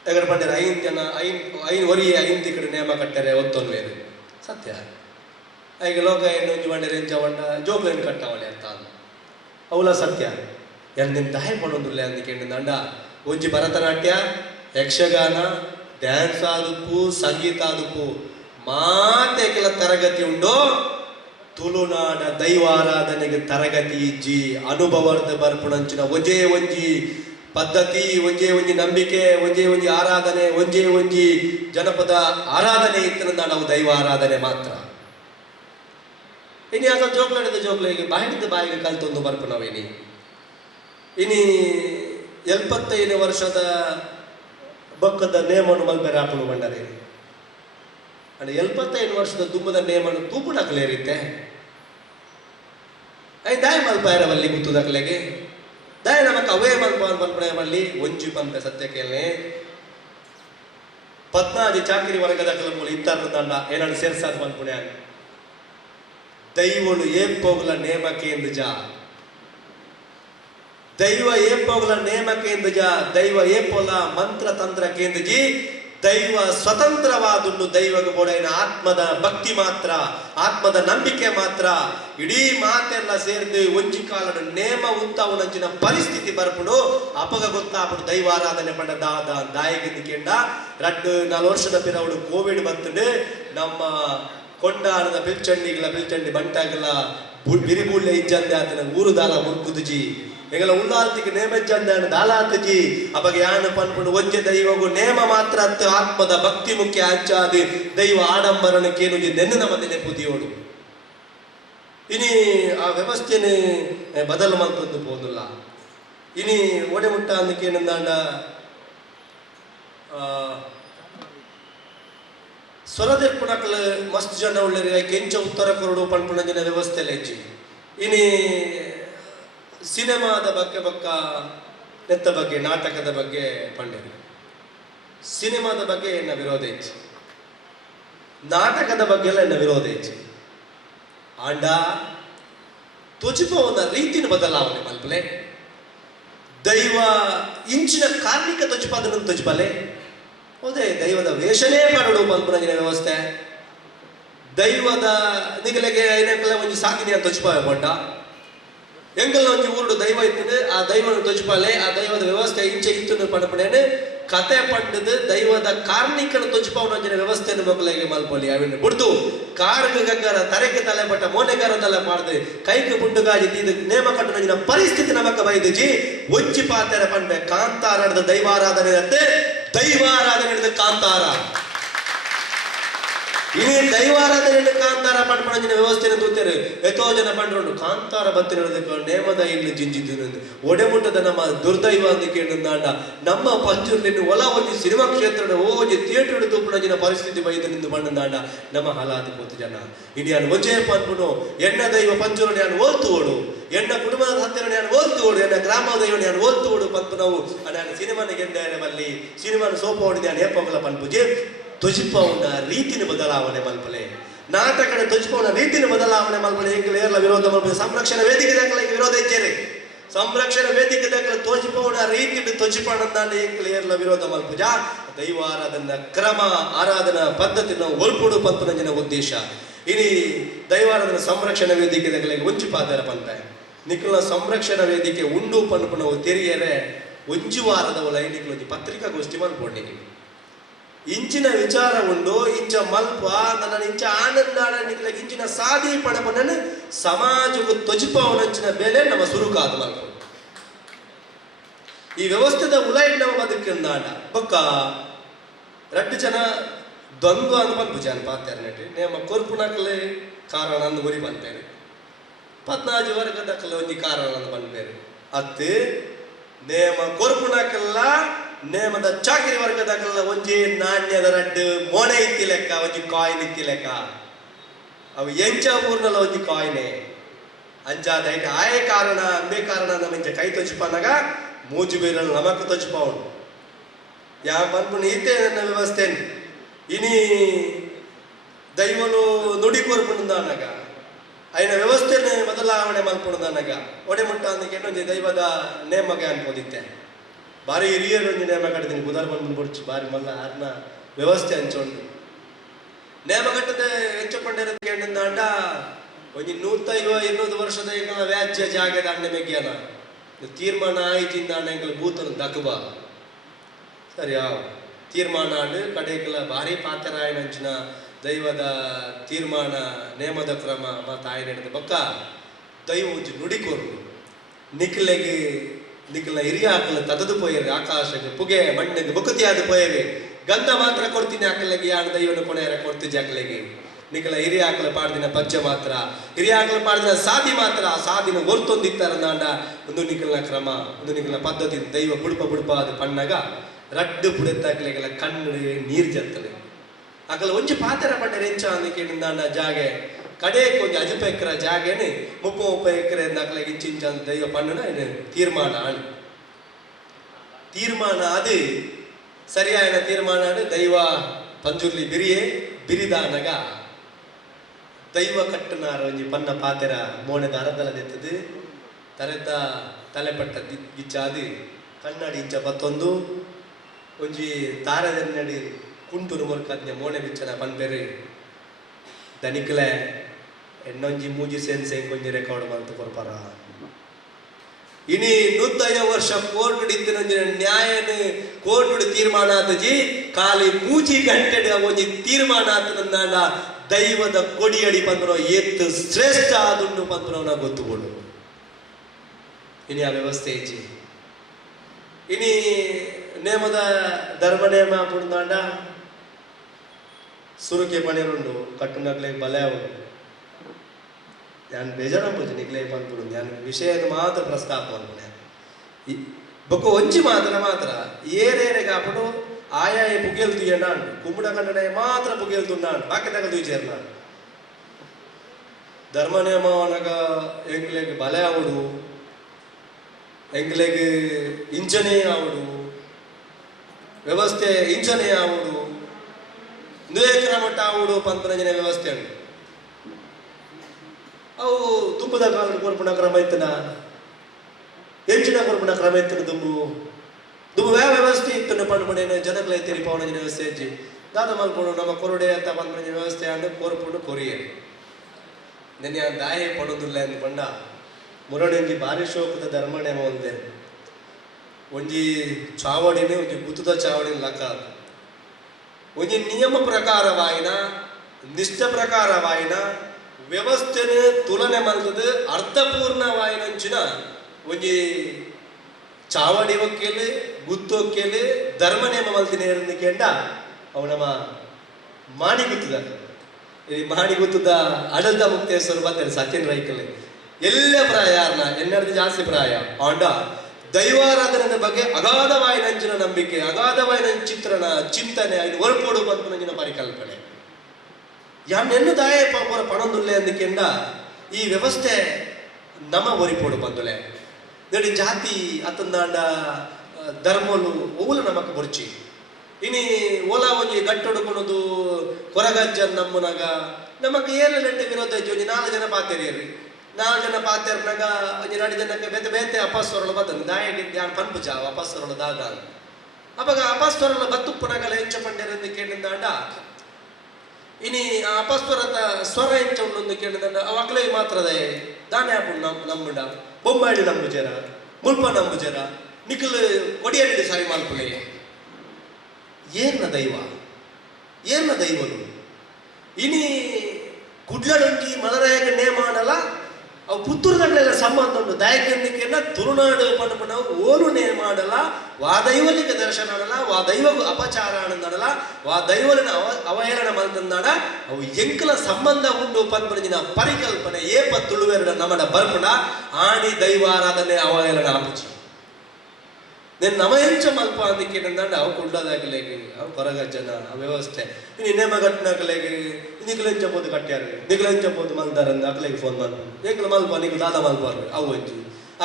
ಎಗರ ಪಂಡರೆ 5 ಜನ 5 ಒರಿಯೆ 5 ಕಡೆ ನೇಮ ಕಟ್ಟರೆ ಒತ್ತೊಂದು ಬೇರೆ ಸತ್ಯ ಈಗ ಲೋಕ ಏನು ಒಂಜು ಬಂಡರೆ ಎಂಚ ಬಂಡ ಜೋಗ್ಲೇನು ಕಟ್ಟವಳೆ ಅಂತ ಅವಳ ಸತ್ಯ ಎಂದಿನ ದಾಯ ಪಡೊಂದುಲ್ಲ ಅಂದಿಕೆ ಅಂಡ ಒಂಜಿ ಭರತನಾಟ್ಯ ಯಕ್ಷಗಾನ ಡ್ಯಾನ್ಸ್ ಆದುಪ್ಪು ಸಂಗೀತ ಆದುಪ್ಪು ಮಾತೆ ಕೆಲ ತರಗತಿ ಉಂಡು ತುಳುನಾಡ ದೈವಾರಾಧನೆಗೆ ತರಗತಿ ಇಜ್ಜಿ ಅನುಭವದ ಬರ್ಪುಣಂಚಿನ ಒಂಜೇ ಒಂಜಿ ಪದ್ಧತಿ ಒಂಜೇ ಒಂಜಿ ನಂಬಿಕೆ ಒಂಜೇ ಒಂಜಿ ಆರಾಧನೆ ಒಂಜೇ ಒಂಜಿ ಜನಪದ ಆರಾಧನೆ ಇತ್ತು ನಾವು ದೈವ ಆರಾಧನೆ ಮಾತ್ರ ಇನಿ ಆಗ ಜೋಕ್ಲಾಡಿದ ಜೋಕ್ಲಿಗೆ ಬಾಯಿಡಿದ ಬಾಯಿಗೆ ಕಲ್ತೊಂದು ಬರ್ಪು ನಾವಿನಿ ಇನಿ 75 ವರ್ಷದ ಬಕ್ಕದ ನೇಮನ್ನು ಮಲ್ಪೆರೆ ಹಾಕೊಂಡು ಬಂಡರೆ ಅಂದ್ರೆ 75 ವರ್ಷದ ದುಂಬದ ನೇಮನ್ನು ತೂಪುಡಕ್ಲೇರಿತ್ತೆ ಐ ದಾಯ ಮಲ್ಪಾಯರವಲ್ಲಿ ಗುತ್ತುದಕ್ಲೆಗೆ ದಾಯ ನಮಕ್ ಅವೇ ಮಲ್ಪನೆ ಒಂಜಿ ಪಂಪೆ ಸತ್ಯಕ್ಕೆ 14 ಚಾಕಿರಿ ವರ್ಗದ ಮೂಲ ಇತ್ತಾರ ದಂಡ ಏನಾದ್ರು ಸೇರ್ಸಾದ ಮಲ್ಪುಣೆ ದೈವಳು ಏಪೋಗ್ಲ ನೇಮಕ್ಕೆ ಎಂದು ಜಾ ದೈವ ಏಪೋಗ್ಲ ನೇಮಕ್ಕೆ ಎಂದು ಜಾ ದೈವ ಏಪೋಲ ಮಂತ್ರ ತಂತ್ರ ಕೇಂದ್ರಜಿ ದೈವ ಸ್ವತಂತ್ರವಾದುಂಡು ದೈವಗ ಬೋಡೈನ ಆತ್ಮದ ಭಕ್ತಿ ಮಾತ್ರ ಆತ್ಮದ ನಂಬಿಕೆ ಮಾತ್ರ ಇಡೀ ಮಾತೆಲ್ಲ ಸೇರಿದು ಒಂಜಿ ಕಾಲದ ನೇಮ ಉಂತಾವುನಂಚಿನ ಪರಿಸ್ಥಿತಿ ಬರ್ಪುಡು ಅಪಗ ಗೊತ್ತಾಪುಡು ದೈವಾರಾಧನೆ ಪಂಡ ದಾಯಗಿಂದಿಕೆಂಡ 4 ವರ್ಷದ ಪಿರವಡು ಕೋವಿಡ್ ಬಂತುಂಡು ನಮ್ಮ ಕೊಂಡಾಣದ ಪಿಲ್ಚಂಡಿ ಬಂಟಾಗಲ ಬಿರಿಬುಳ್ಳೆ ಇಜ್ಜಂದೆ ಆತನ ಊರು ದಾಲ ಮುರ್ಕುದುಜಿ ಎಂಗಲ ಉಲ್ಲಾಲ್ತಿಗೆ ನೇಮ ಇಜ್ಜಂದೆ ದಾಲಾತಜಿ ಅಪಗ ಯಾನು ಪನ್ಪುಡು ಒಂಜೆ ದೈವಗು ನೇಮ ಮಾತ್ರ ಅತ್ತ ಆತ್ಮದ ಭಕ್ತಿ ಮುಖ್ಯ ಅಂಚಾದಿ ದೈವ ಆಡಂಬರನ ಕೇನುಜಿ ನೆನ್ನ ಮನೆ ಪುದಿಯೋಡು ಇನಿ ಆ ವ್ಯವಸ್ಥೆನೆ ಬದಲು ಮಲ್ತೊಂದು ಪೋದುಲ್ಲ ಇನಿ ಒಡೆ ಮುಟ್ಟ ಅಂದಕ್ಕೆ ಏನಂದಾಂಡ ಸ್ವರದೆರ್ಪುಣಕಲ್ ಮಸ್ತ್ ಜನ ಉಳ್ಳೇರಿ ಕೆಂಚ ಉತ್ತರ ಕೊರಡು ಪಂಪುಣಂಜಿನ ವ್ಯವಸ್ಥೆ ಹೆಚ್ಚಿ ಇನಿ ಸಿನಿಮಾದ ಬಗ್ಗೆ ಬಕ್ಕ ನೆತ್ತ ಬಗ್ಗೆ ನಾಟಕದ ಬಗ್ಗೆ ಪಂಡಿರು ಸಿನಿಮಾದ ಬಗ್ಗೆ ಎನ್ನ ವಿರೋಧ ಹೆಚ್ಚಿ ನಾಟಕದ ಬಗ್ಗೆ ಎಲ್ಲ ಎನ್ನ ವಿರೋಧ ಹೆಚ್ಚಿ ಆಂಡ ತುಚಿಪವನ ರೀತಿನ ಬದಲಾವಣೆ ಮಲ್ಪಲೆ ದೈವ ಇಂಚಿನ ಕಾರ್ಮಿಕ ತುಚಿಪಾದನ ತುಚಿಪಲೆ ಹೌದೇ ದೈವದ ವೇಷನೇ ಮಾಡಲು ಪಂಪುನಂಜಿನ ವ್ಯವಸ್ಥೆ ದೈವದ ನಿಗಲೆಗೆ ಐನಕ್ಕೆಲ್ಲ ಒಂಜಿ ಸಾಕಿನಿ ಅಂತ ತುಚಿಪ ಕೊಂಡ ಎಂಗಲ್ಲ ಒಂಜಿ ಊರುಡು ದೈವ ಇತ್ತು ಆ ದೈವನ ತುಚಿಪಾಲೆ ಆ ದೈವದ ವ್ಯವಸ್ಥೆ ಇಂಚೆ ಇತ್ತು ಪಂಪಣೇನೆ ಕತೆ ಪಂಡದು ದೈವದ ಕಾರ್ಮಿಕನ ತುಚಿಪವನಂಜಿನ ವ್ಯವಸ್ಥೆಯನ್ನು ಮಕ್ಕಳಿಗೆ ಮಲ್ಪೊಲಿ ಅವಿನ ಬಿಡ್ತು ಕಾರ್ಗ ಗಂಗರ ತರೆಗೆ ತಲೆ ಪಟ್ಟ ಮೋನೆಗಾರ ತಲೆ ಮಾಡ್ದೆ ಕೈಗೆ ಪುಂಡುಗಾಜಿ ತೀದು ನೇಮ ಕಟ್ಟುನಂಜಿನ ಪರಿಸ್ಥಿತಿ ನಮಕ ಬೈದಿಜಿ ಒಂಜಿ ಪಾತೆರ ಪಂಡೆ ಕಾಂತಾರದ ದೈವಾರಾಧನೆ ಅಂತೆ ದೈವಾರಾಧನೆ ಕಾಂತಾರ ಇನಿ ದೈವಾರಾಧನೆ ಕಾಂತಾರ ಪಂಪಣಂಜಿನ ವ್ಯವಸ್ಥೆಯನ್ನು ತೂತೇರು ಎಷ್ಟೋ ಜನ ಪಂಡ್ರು ಕಾಂತಾರ ಬತ್ತಿನ ನೇಮದ ಇಲ್ಲಿ ಜಿಂಜಿದ್ದು ಒಡೆಮುಟ್ಟದ ನಮ್ಮ ದುರ್ದೈವ ಅಂತ ಕೇಳಿದಾಂಡ ನಮ್ಮ ಪಂಚೂರ್ಲಿ ಒಲ ಒಂಜಿ ಸಿನಿಮಾ ಕ್ಷೇತ್ರದ ಓಜಿ ಥಿಯೇಟರ್ ತೂಪಣಂಜಿನ ಪರಿಸ್ಥಿತಿ ಬೈದು ನಿಂದು ಬಂಡದಾಂಡ ನಮ್ಮ ಹಲಾದಿ ಕೂತು ಜನ ಇನಿ ನಾನು ಒಂಜೇ ಪನ್ಪುನು ಎಣ್ಣ ದೈವ ಪಂಚೂರು ನಾನು ಓಲ್ತುವಡು ಎಣ್ಣ ಕುಟುಂಬದ ಹತ್ತಿರ ನಾನು ಓಲ್ತುವಡು ಎಣ್ಣ ಗ್ರಾಮ ದೈವ ನಾನು ಓಲ್ತುವಡು ಪಂಪು ನಾವು ನಾನು ಸಿನಿಮಾನ ಗೆಂದಾರೆ ಬಲ್ಲಿ ಸಿನಿಮಾನ ಸೋಪ ಹೊಡಿ ನಾನು ಏಪಂಗಲ ಪನ್ಪುಜಿ ತುಜಿಪವನ ರೀತಿನ ಬದಲಾವಣೆ ಮಲ್ಪಲೆ ನಾಟಕದ ತುಜಿಪವನ ರೀತಿನ ಬದಲಾವಣೆ ಮಲ್ಪಲೆ ಏರ್ಲ ವಿರೋಧ ಮಲ್ಪಲೆ ಸಂರಕ್ಷಣಾ ವೇದಿಕೆ ದಾಖಲೆ ವಿರೋಧ ಇದ್ದೇನೆ ಸಂರಕ್ಷಣಾ ವೇದಿಕೆ ದಾಖಲೆ ತೋಜಿಪವನ ರೀತಿ ತುಜಿಪಣಂದಾಂಡ ಏರ್ಲ ವಿರೋಧ ಮಲ್ಪುಜ ದೈವಾರಾಧನ ಕ್ರಮ ಆರಾಧನಾ ಪದ್ಧತಿ ನಾವು ಒಲ್ಪುಡು ಪಂಪನಂಜಿನ ಉದ್ದೇಶ ಇನಿ ದೈವಾರಾಧನ ಸಂರಕ್ಷಣಾ ವೇದಿಕೆ ದಾಖಲೆ ಒಂಚಿ ಪಾದರ ಪಂಪ ನಿಖಲ ಸಂರಕ್ಷಣಾ ವೇದಿಕೆ ಉಂಡು ಪನ್ಪು ನಾವು ತೆರಿಯರೆ ಒಂಜಿ ವಾರದ ಒಲ ನಿಖಲ ಪತ್ರಿಕಾಗೋಷ್ಠಿ ಮಲ್ಪೊಂಡಿನಿ ಇಂಚಿನ ವಿಚಾರ ಉಂಡು ಇಂಚ ಮಲ್ಪ ನನ್ನ ಇಂಚ ಆನಂದ ಇಂಚಿನ ಸಾಧಿ ಪಡಪನನ್ನು ಸಮಾಜಕ್ಕೂ ತೊಜಿಪವನಂಚಿನ ಬೆಲೆ ನಮ್ಮ ಸುರುಕಾದ ಮಲ್ಪ ಈ ವ್ಯವಸ್ಥೆದ ಉಲೈಟ್ ನಮ್ಮ ಬದುಕಿಂದಾಂಡ ಬೊಕ್ಕ 2 ಜನ ದ್ವಂದ್ವ ಅಂದು ಪನ್ಪು ಜನ ಪಾತ್ಯಾರನಟಿ ನೇಮ ಕೊರ್ಪುನಕ್ಲೆ ಕಾರಣ ಅಂದು ಗುರಿ ಬಂತೇನೆ 14 ವರ್ಗದಕ್ಲೆ ಒಂಜಿ ಕಾರಣ ಅಂದು ಬಂದ್ಬೇರೆ ಅತ್ತೆ ನೇಮ ಕೊರ್ಪುನಕ್ಕೆಲ್ಲ ನೇಮದ ಚಾಕಿರಿ ವರ್ಗದಾಗಲ್ಲ ಒಂಜಿ ನಾಣ್ಯದ 2 ಮೊನೆ ಇತ್ತಿ ಲೆಕ್ಕ ಒಂಜಿ ಕಾಯಿನ್ ಇತ್ತಿ ಲೆಕ್ಕ ಅವು ಎಂಚ ಊರ್ನಲ್ಲ ಒಂಜಿ ಕಾಯಿನೆ ಅಂಚಾದ ಆಯ ಕಾರಣ ಅಂಬೆ ಕಾರಣ ನಮ್ಮ ಇಂಚ ಕೈ ತೊಚಿಪನಾಗ ಮೂಜು ಬೇರಲು ನಮಕ್ ತೊಚಿಪವನು ಯಾ ಪನ್ಪುನ ಈತೆ ನನ್ನ ವ್ಯವಸ್ಥೆ ಇನಿ ದೈವನು ನುಡಿ ಕೊರ್ಪುಂದಾನಗ ಐನ ವ್ಯವಸ್ಥೆನೆ ಬದಲಾವಣೆ ಮಲ್ಪುಂದಾನಗ ಒಡೆ ಮುಟ್ಟ ಅಂದಕ್ಕೆ ಇನ್ನೊಂದು ದೈವದ ನೇಮಗೆ ಅನ್ಬೋದಿತ್ತೆ ಬಾರಿ ಹಿರಿಯರು ಒಂದು ನೇಮ ಕಟ್ಟಿದ್ದೀನಿ ಬುಧಾರ ಬಂದು ಬಿಡ್ಚು ಬಾರಿ ಮಲ್ಲ ಆರ್ನ ವ್ಯವಸ್ಥೆ ಹಂಚೋಂಡು ನೇಮ ಕಟ್ಟದೆ ಹೆಚ್ಚಕೊಂಡಿರೋದು ಕೇಳಿಂದಾಂಡ ಒಂಜಿ 150-200 ವರ್ಷದ ಈಗ ವ್ಯಾಜ್ಯ ಜಾಗದ ಅಣ್ಣೆ ಮೆಗ್ಯಾನ ತೀರ್ಮಾನ ಆಯ್ತಿಂದ ಎಂಕಲ್ ಬೂತನು ದಕ್ಕಬ ಸರಿಯಾ ತೀರ್ಮಾನ ಕಡೆಗೆಲ್ಲ ಭಾರಿ ಪಾತ್ರರಾಯನಂಚಿನ ದೈವದ ತೀರ್ಮಾನ ನೇಮದ ಕ್ರಮ ಮತ್ತು ಆಯ್ನ ಹಿಡಿದ ಬಕ್ಕ ದೈವ ಒಂಜಿ ನುಡಿಕೊರು ನಿಖಿಲೆಗೆ ನಿಖಿಲ ಹಿರಿಯ ಹಾಕಲು ತದದು ಪೋಯವೆ ಆಕಾಶಕ್ಕೆ ಪುಗೆ ಮಣ್ಣಿಗೆ ಬುಕತಿಯಾದ ಪೋಯವೆ ಗಂಧ ಮಾತ್ರ ಕೊಡ್ತೀನಿ ಆಕಲಿಗೆ ಯಾಣ ದೈವನ ಕೊನೆಯರ ಕೊಡ್ತಿದ್ದೆ ಆಕಲಿಗೆ ನಿಖಲ ಹಿರಿಯ ಹಾಕಲ ಪಾಡ್ದಿನ ಪಚ್ಚ ಮಾತ್ರ ಹಿರಿಯ ಹಾಕಲ ಪಾಡ್ದಿನ ಸಾದಿ ಮಾತ್ರ ಸಾದಿನ ಹೊರ್ತೊಂದಿತ್ತಾರಂದಾಂಡ ಒಂದು ನಿಖಲ್ನ ಕ್ರಮ ಒಂದು ನಿಖಲ್ನ ಪದ್ಧತಿ ದೈವ ಬುಡುಪ ಅದು ಪಣ್ಣಗ ರಡ್ಡು ಪುಡೆತ್ತಾಕಲೆಗೆಲ್ಲ ಕಣ್ಣು ನೀರು ಜರ್ತದೆ ಅಕಲ ಒಂಚು ಪಾತ್ರ ಪಂಡ ರೆಂಚ ಅಂದಿಕೆಂದಾಂಡ ಜಾಗೆ ಕಡೆ ಕೊಂಚ ಅಜುಪ ಎಕರೆ ಜಾಗೇನೆ 30 ಎಕರೆ ಅಕಲೆಗೆ ಇಂಚಿಂಚ ಅಂತ ದೈವ ಪಣ್ಣನ ತೀರ್ಮಾನ ಅದು ಸರಿಯಾದ ತೀರ್ಮಾನ ದೈವ ಪಂಜುರ್ಲಿ ಬಿರಿದಾನಗ ದೈವ ಕಟ್ಟನಾರ ಒಂಜಿ ಪನ್ನ ಪಾತೆರ ಮೋಣದ ಅರದಲದೆತ್ತದು ತರೆತ ತಲೆಪಟ್ಟ ಗಿಚ್ಚಾದು ಕನ್ನಡಿ ಇಂಚ ಬತ್ತೊಂದು ಒಂಜಿ ತಾರದನ್ನಡಿ ಕುಂಟುರು ಮುರ್ಕದ್ನ ಮೋಣೆ ಬಿಚ್ಚನ ಪನ್ಪೆರು ದನಿಕಲೆ ಎನ್ನೊಂಜಿ ಮೂಜಿ ಸೆನ್ಸೆ ಕೊಂಜಿ ರೆಕಾರ್ಡ್ ಮಾಡ್ತು ಕೊರ್ಪರ ಇನಿ 150 ವರ್ಷ ಕೋರ್ಟ್ ಇತ್ತಿನ ನ್ಯಾಯನ ಕೋರ್ಟ್ ತೀರ್ಮಾನ ಆತಜಿ ಖಾಲಿ ಮೂಜಿ ಗಂಟೆ ಒಂಜಿ ತೀರ್ಮಾನ ಆತನಂದಾಂಡ ದೈವದ ಕೊಡಿಯಡಿ ಪಂದ್ರು ಎತ್ತು ಶ್ರೇಷ್ಠ ಆದುಂಡು ಪಂದ್ರು ಅವನ ಗೊತ್ತುಗಳು ಇನಿ ಆ ವ್ಯವಸ್ಥೆ ಇಜ್ಜಿ ಇನಿ ನೇಮದ ಧರ್ಮ ನೇಮ ಪುಡ್ದಾಂಡ ಸುರುಕೆ ಪಣಿರುಂಡು ಕಟ್ಟುನಕ್ಲೆ ಬಲೆ ಅವರು ನಾನು ಬೇಜಾರಂಬುದು ನಿಕ್ಲೆ ಪಂಪುಡು ನಾನು ವಿಷಯ ಮಾತ್ರ ಪ್ರಸ್ತಾಪ ಅನ್ಪುಣೆ ಬೊಕ್ಕ ಒಂಜಿ ಮಾತ್ರ ಏರೇರೆ ಕಾಪುಡು ಆಯಾಯ ಪುಗೇಲ್ ತುಯ್ಯಂಡು ಕುಂಬುಡ ಕನ್ನಡ ಮಾತ್ರ ಪುಗೇಲ್ ತುಂಡಾಂಡು ಬಾಕಿ ತಗದು ವಿಚಾರನ ಧರ್ಮ ನೇಮ ಅವನಗ ಎಂಗ್ಲೆಗ್ ಬಲೆ ಆವಡು ಎಂಗ್ಲೆಗ್ ಇಂಚನೆ ಆವಡು ವ್ಯವಸ್ಥೆ ಇಂಚನೆ ಆವಡು ನುಯೇಕರ ಮಟ್ಟ ಆವಡು ಪಂಪನಂಜನೆ ವ್ಯವಸ್ಥೆ ಉಂಟು ಅವು ತುಂಬದ ಕಾಲ ಕೊರ್ಪುಣ ಕ್ರಮ ಇತ್ತನ ಹೆಂಚಿನ ಕೊರ್ಪುಣ ಕ್ರಮ ಇತ್ತನ ದುಂಬು ವ್ಯವಸ್ಥೆ ಇತ್ತು ಪಂಡ್ಪಣೇನು ಜನಗಳ ತೆರಿ ಪವನಂಜನ ವ್ಯವಸ್ಥೆ ಹೆಜ್ಜಿ ದಾದ ಮಲ್ಪುಡು ನಮ್ಮ ಕೊರಡೆ ಅಂತ ಪಂಪನಂಜನ ವ್ಯವಸ್ಥೆ ಅಂಡು ಕೋರ್ಪುಡು ಕೊರಿಯೆ ನೆನೆ ಆ ದಾಯ ಪಡೋದಿಲ್ಲ ಅಂದ್ಕೊಂಡ ಮುರಡಂಜಿ ಭಾರಿ ಶೋಕದ ಧರ್ಮಣೆ ಒಂದೇ ಒಂಜಿ ಚಾವಡಿನೇ ಒಂಜಿ ಗುತ್ತದ ಚಾವಡಿನ ಲಕ್ಕ ಒಂಜಿ ನಿಯಮ ಪ್ರಕಾರವಾಯಿನ ನಿಷ್ಠ ಪ್ರಕಾರವಾಯಿನ ವ್ಯವಸ್ಥೆನ ತುಲನೆ ಮಲ್ತದ ಅರ್ಥಪೂರ್ಣವಾಯಿನಂಚಿನ ಒಂಜಿ ಚಾವಡಿ ಒಕ್ಕೇಲಿ ಗುತ್ತು ಒಕ್ಕೇಲಿ ಧರ್ಮ ನೇಮ ಮಲ್ತಿನ ಕೇಂಡ ಅವು ನಮ್ಮ ಮಾಣಿ ಗುತ್ತದ ಈ ಮಾಣಿ ಗುತ್ತದ ಅಡಲ್ದ ಮುಕ್ತೇಶ್ವರ ಬರ್ತಾರೆ ಸತ್ಯನ್ ರೈಕಲ್ಲಿ ಎಲ್ಲ ಪ್ರಾಯ ಎನ್ನರ್ದು ಜಾಸ್ತಿ ಪ್ರಾಯ ಆಂಡ ದೈವಾರಾಧನೆ ಬಗ್ಗೆ ಅಗಾಧವಾಯಿನಂಚಿನ ನಂಬಿಕೆ ಅಗಾಧವಾಯಿನ ಚಿತ್ರಣ ಚಿಂತನೆ ಅದು ಒಳಪೋಡು ಬಂತು ನಂಜಿನ ಪರಿಕಲ್ಪನೆ ಯಾನೆನ್ನು ದಾಯ ಪಣೊಂದುಲ್ಲೆ ಅಂದಕ್ಕೆಂಡ ಈ ವ್ಯವಸ್ಥೆ ನಮ ಒರಿಪೋಡು ಬಂದುಲೆ ನಡಿ ಜಾತಿ ಅತ್ತಂದಾಂಡ ಧರ್ಮಲು ಓಲ ನಮಕ್ ಬೊರ್ಚಿ ಇನಿ ಓಲಾ ಒಂಜಿ ಗಟ್ಟೊಡುಕೊಣದು ಕೊರಗಜ್ಜ ನಮ್ಮನಾಗ ನಮಕ್ ಏನೆಂಟೆ ವಿರೋಧ ಒಂಜಿ 4 ಜನ ಪಾತೆರಿಯರಿ 4 ಜನ ಪಾತೆರ್ನಾಗ ಒಂಜಿ 2 ಜನಕ್ಕೆ ಬೇತೆ ಬೇತೆ ಅಪಸ್ವರಳು ಬದನು ದಾಯಗೆ ಧ್ಯಾನ ಪನ್ಪುಜ ಅಪಸ್ವರಳು ದಾಗ ಅವಾಗ ಅಪಸ್ವರಳು ಬತ್ತುಪ್ಪನಾಗಲ ಹೆಂಚ ಪಂಡ್ಯರಂದು ಕೇಳಿದಾಂಡ ಇನಿ ಆ ಅಪಸ್ವರದ ಸ್ವರ ಹೆಂಚ ಉಂಡು ಕೇಳಿದಂಡ ಅವಕ್ಲೇ ಮಾತ್ರದ ದಾನೆ ಹಾಕೊಂಡು ನಂಬುಂಡ ಬೊಂಬಾಡಿ ನಂಬುಜರ ಮುಲ್ಪ ನಂಬುಜರ ನಿಖಲ್ ಒಡಿಯಡಿ ಸಾಯಿ ಮಾಲ್ಪುಲೆ ಏರ್ನ ದೈವನು ಇನಿ ಕುಡ್ಲಡೊಂಜಿ ಮಲರಾಯಕ ನೇಮಾನಲ ಅವು ಪುತ್ತೂರ್ಗಳೆಲ್ಲ ಸಂಬಂಧ ಉಂಟು ದಯಕೆಂದಿಕೆನ ತುಳುನಾಡು ಪಂಡ ಓಲು ನೇಮಾಡಲ ವಾ ದೈವಲಿಗೆ ದರ್ಶನ ಆಡಲ ವಾ ದೈವ ಅಪಚಾರ ಆನಂದಡಲ ವಾ ದೈವಲಿನ ಅವಹೇಳನ ಮಲ್ತಂದಾಡ ಅವು ಎಂಕಲ ಸಂಬಂಧ ಉಂಡು ಪಂಪಡಿನ ಪರಿಕಲ್ಪನೆ ಏಪ ತುಳುವೆರಡ ನಮನ ಬರ್ಪುಣ ಆಣಿ ದೈವಾರಾಧನೆ ಅವಹೇಳನ ಆಪುಚಿ నేను నమయంచ మల్ప అందుకే ఏంటంటే అవి కుళ్ళదాకలేగి అవి కొరగజ్జన ఆ వ్యవస్థೆ ಇನ್ನು ನೇಮ ಕಟ್ಟನಾಕಲೇಗಿ ನಿಖಲೆಂಚಬೋದು ಕಟ್ಟ್ಯಾರ ನಿಖಲೆಂಚಬೋದು ಮಲ್ತಾರಂದ ಅಕಲೆಗೆ ಫೋನ್ ಮಾಡ್ಬೋದು ಏಕಲ ಮಲ್ಪ ನಿಖಲು ದಾದ ಮಲ್ಪಾರು ಅವು ಒಂಜಿ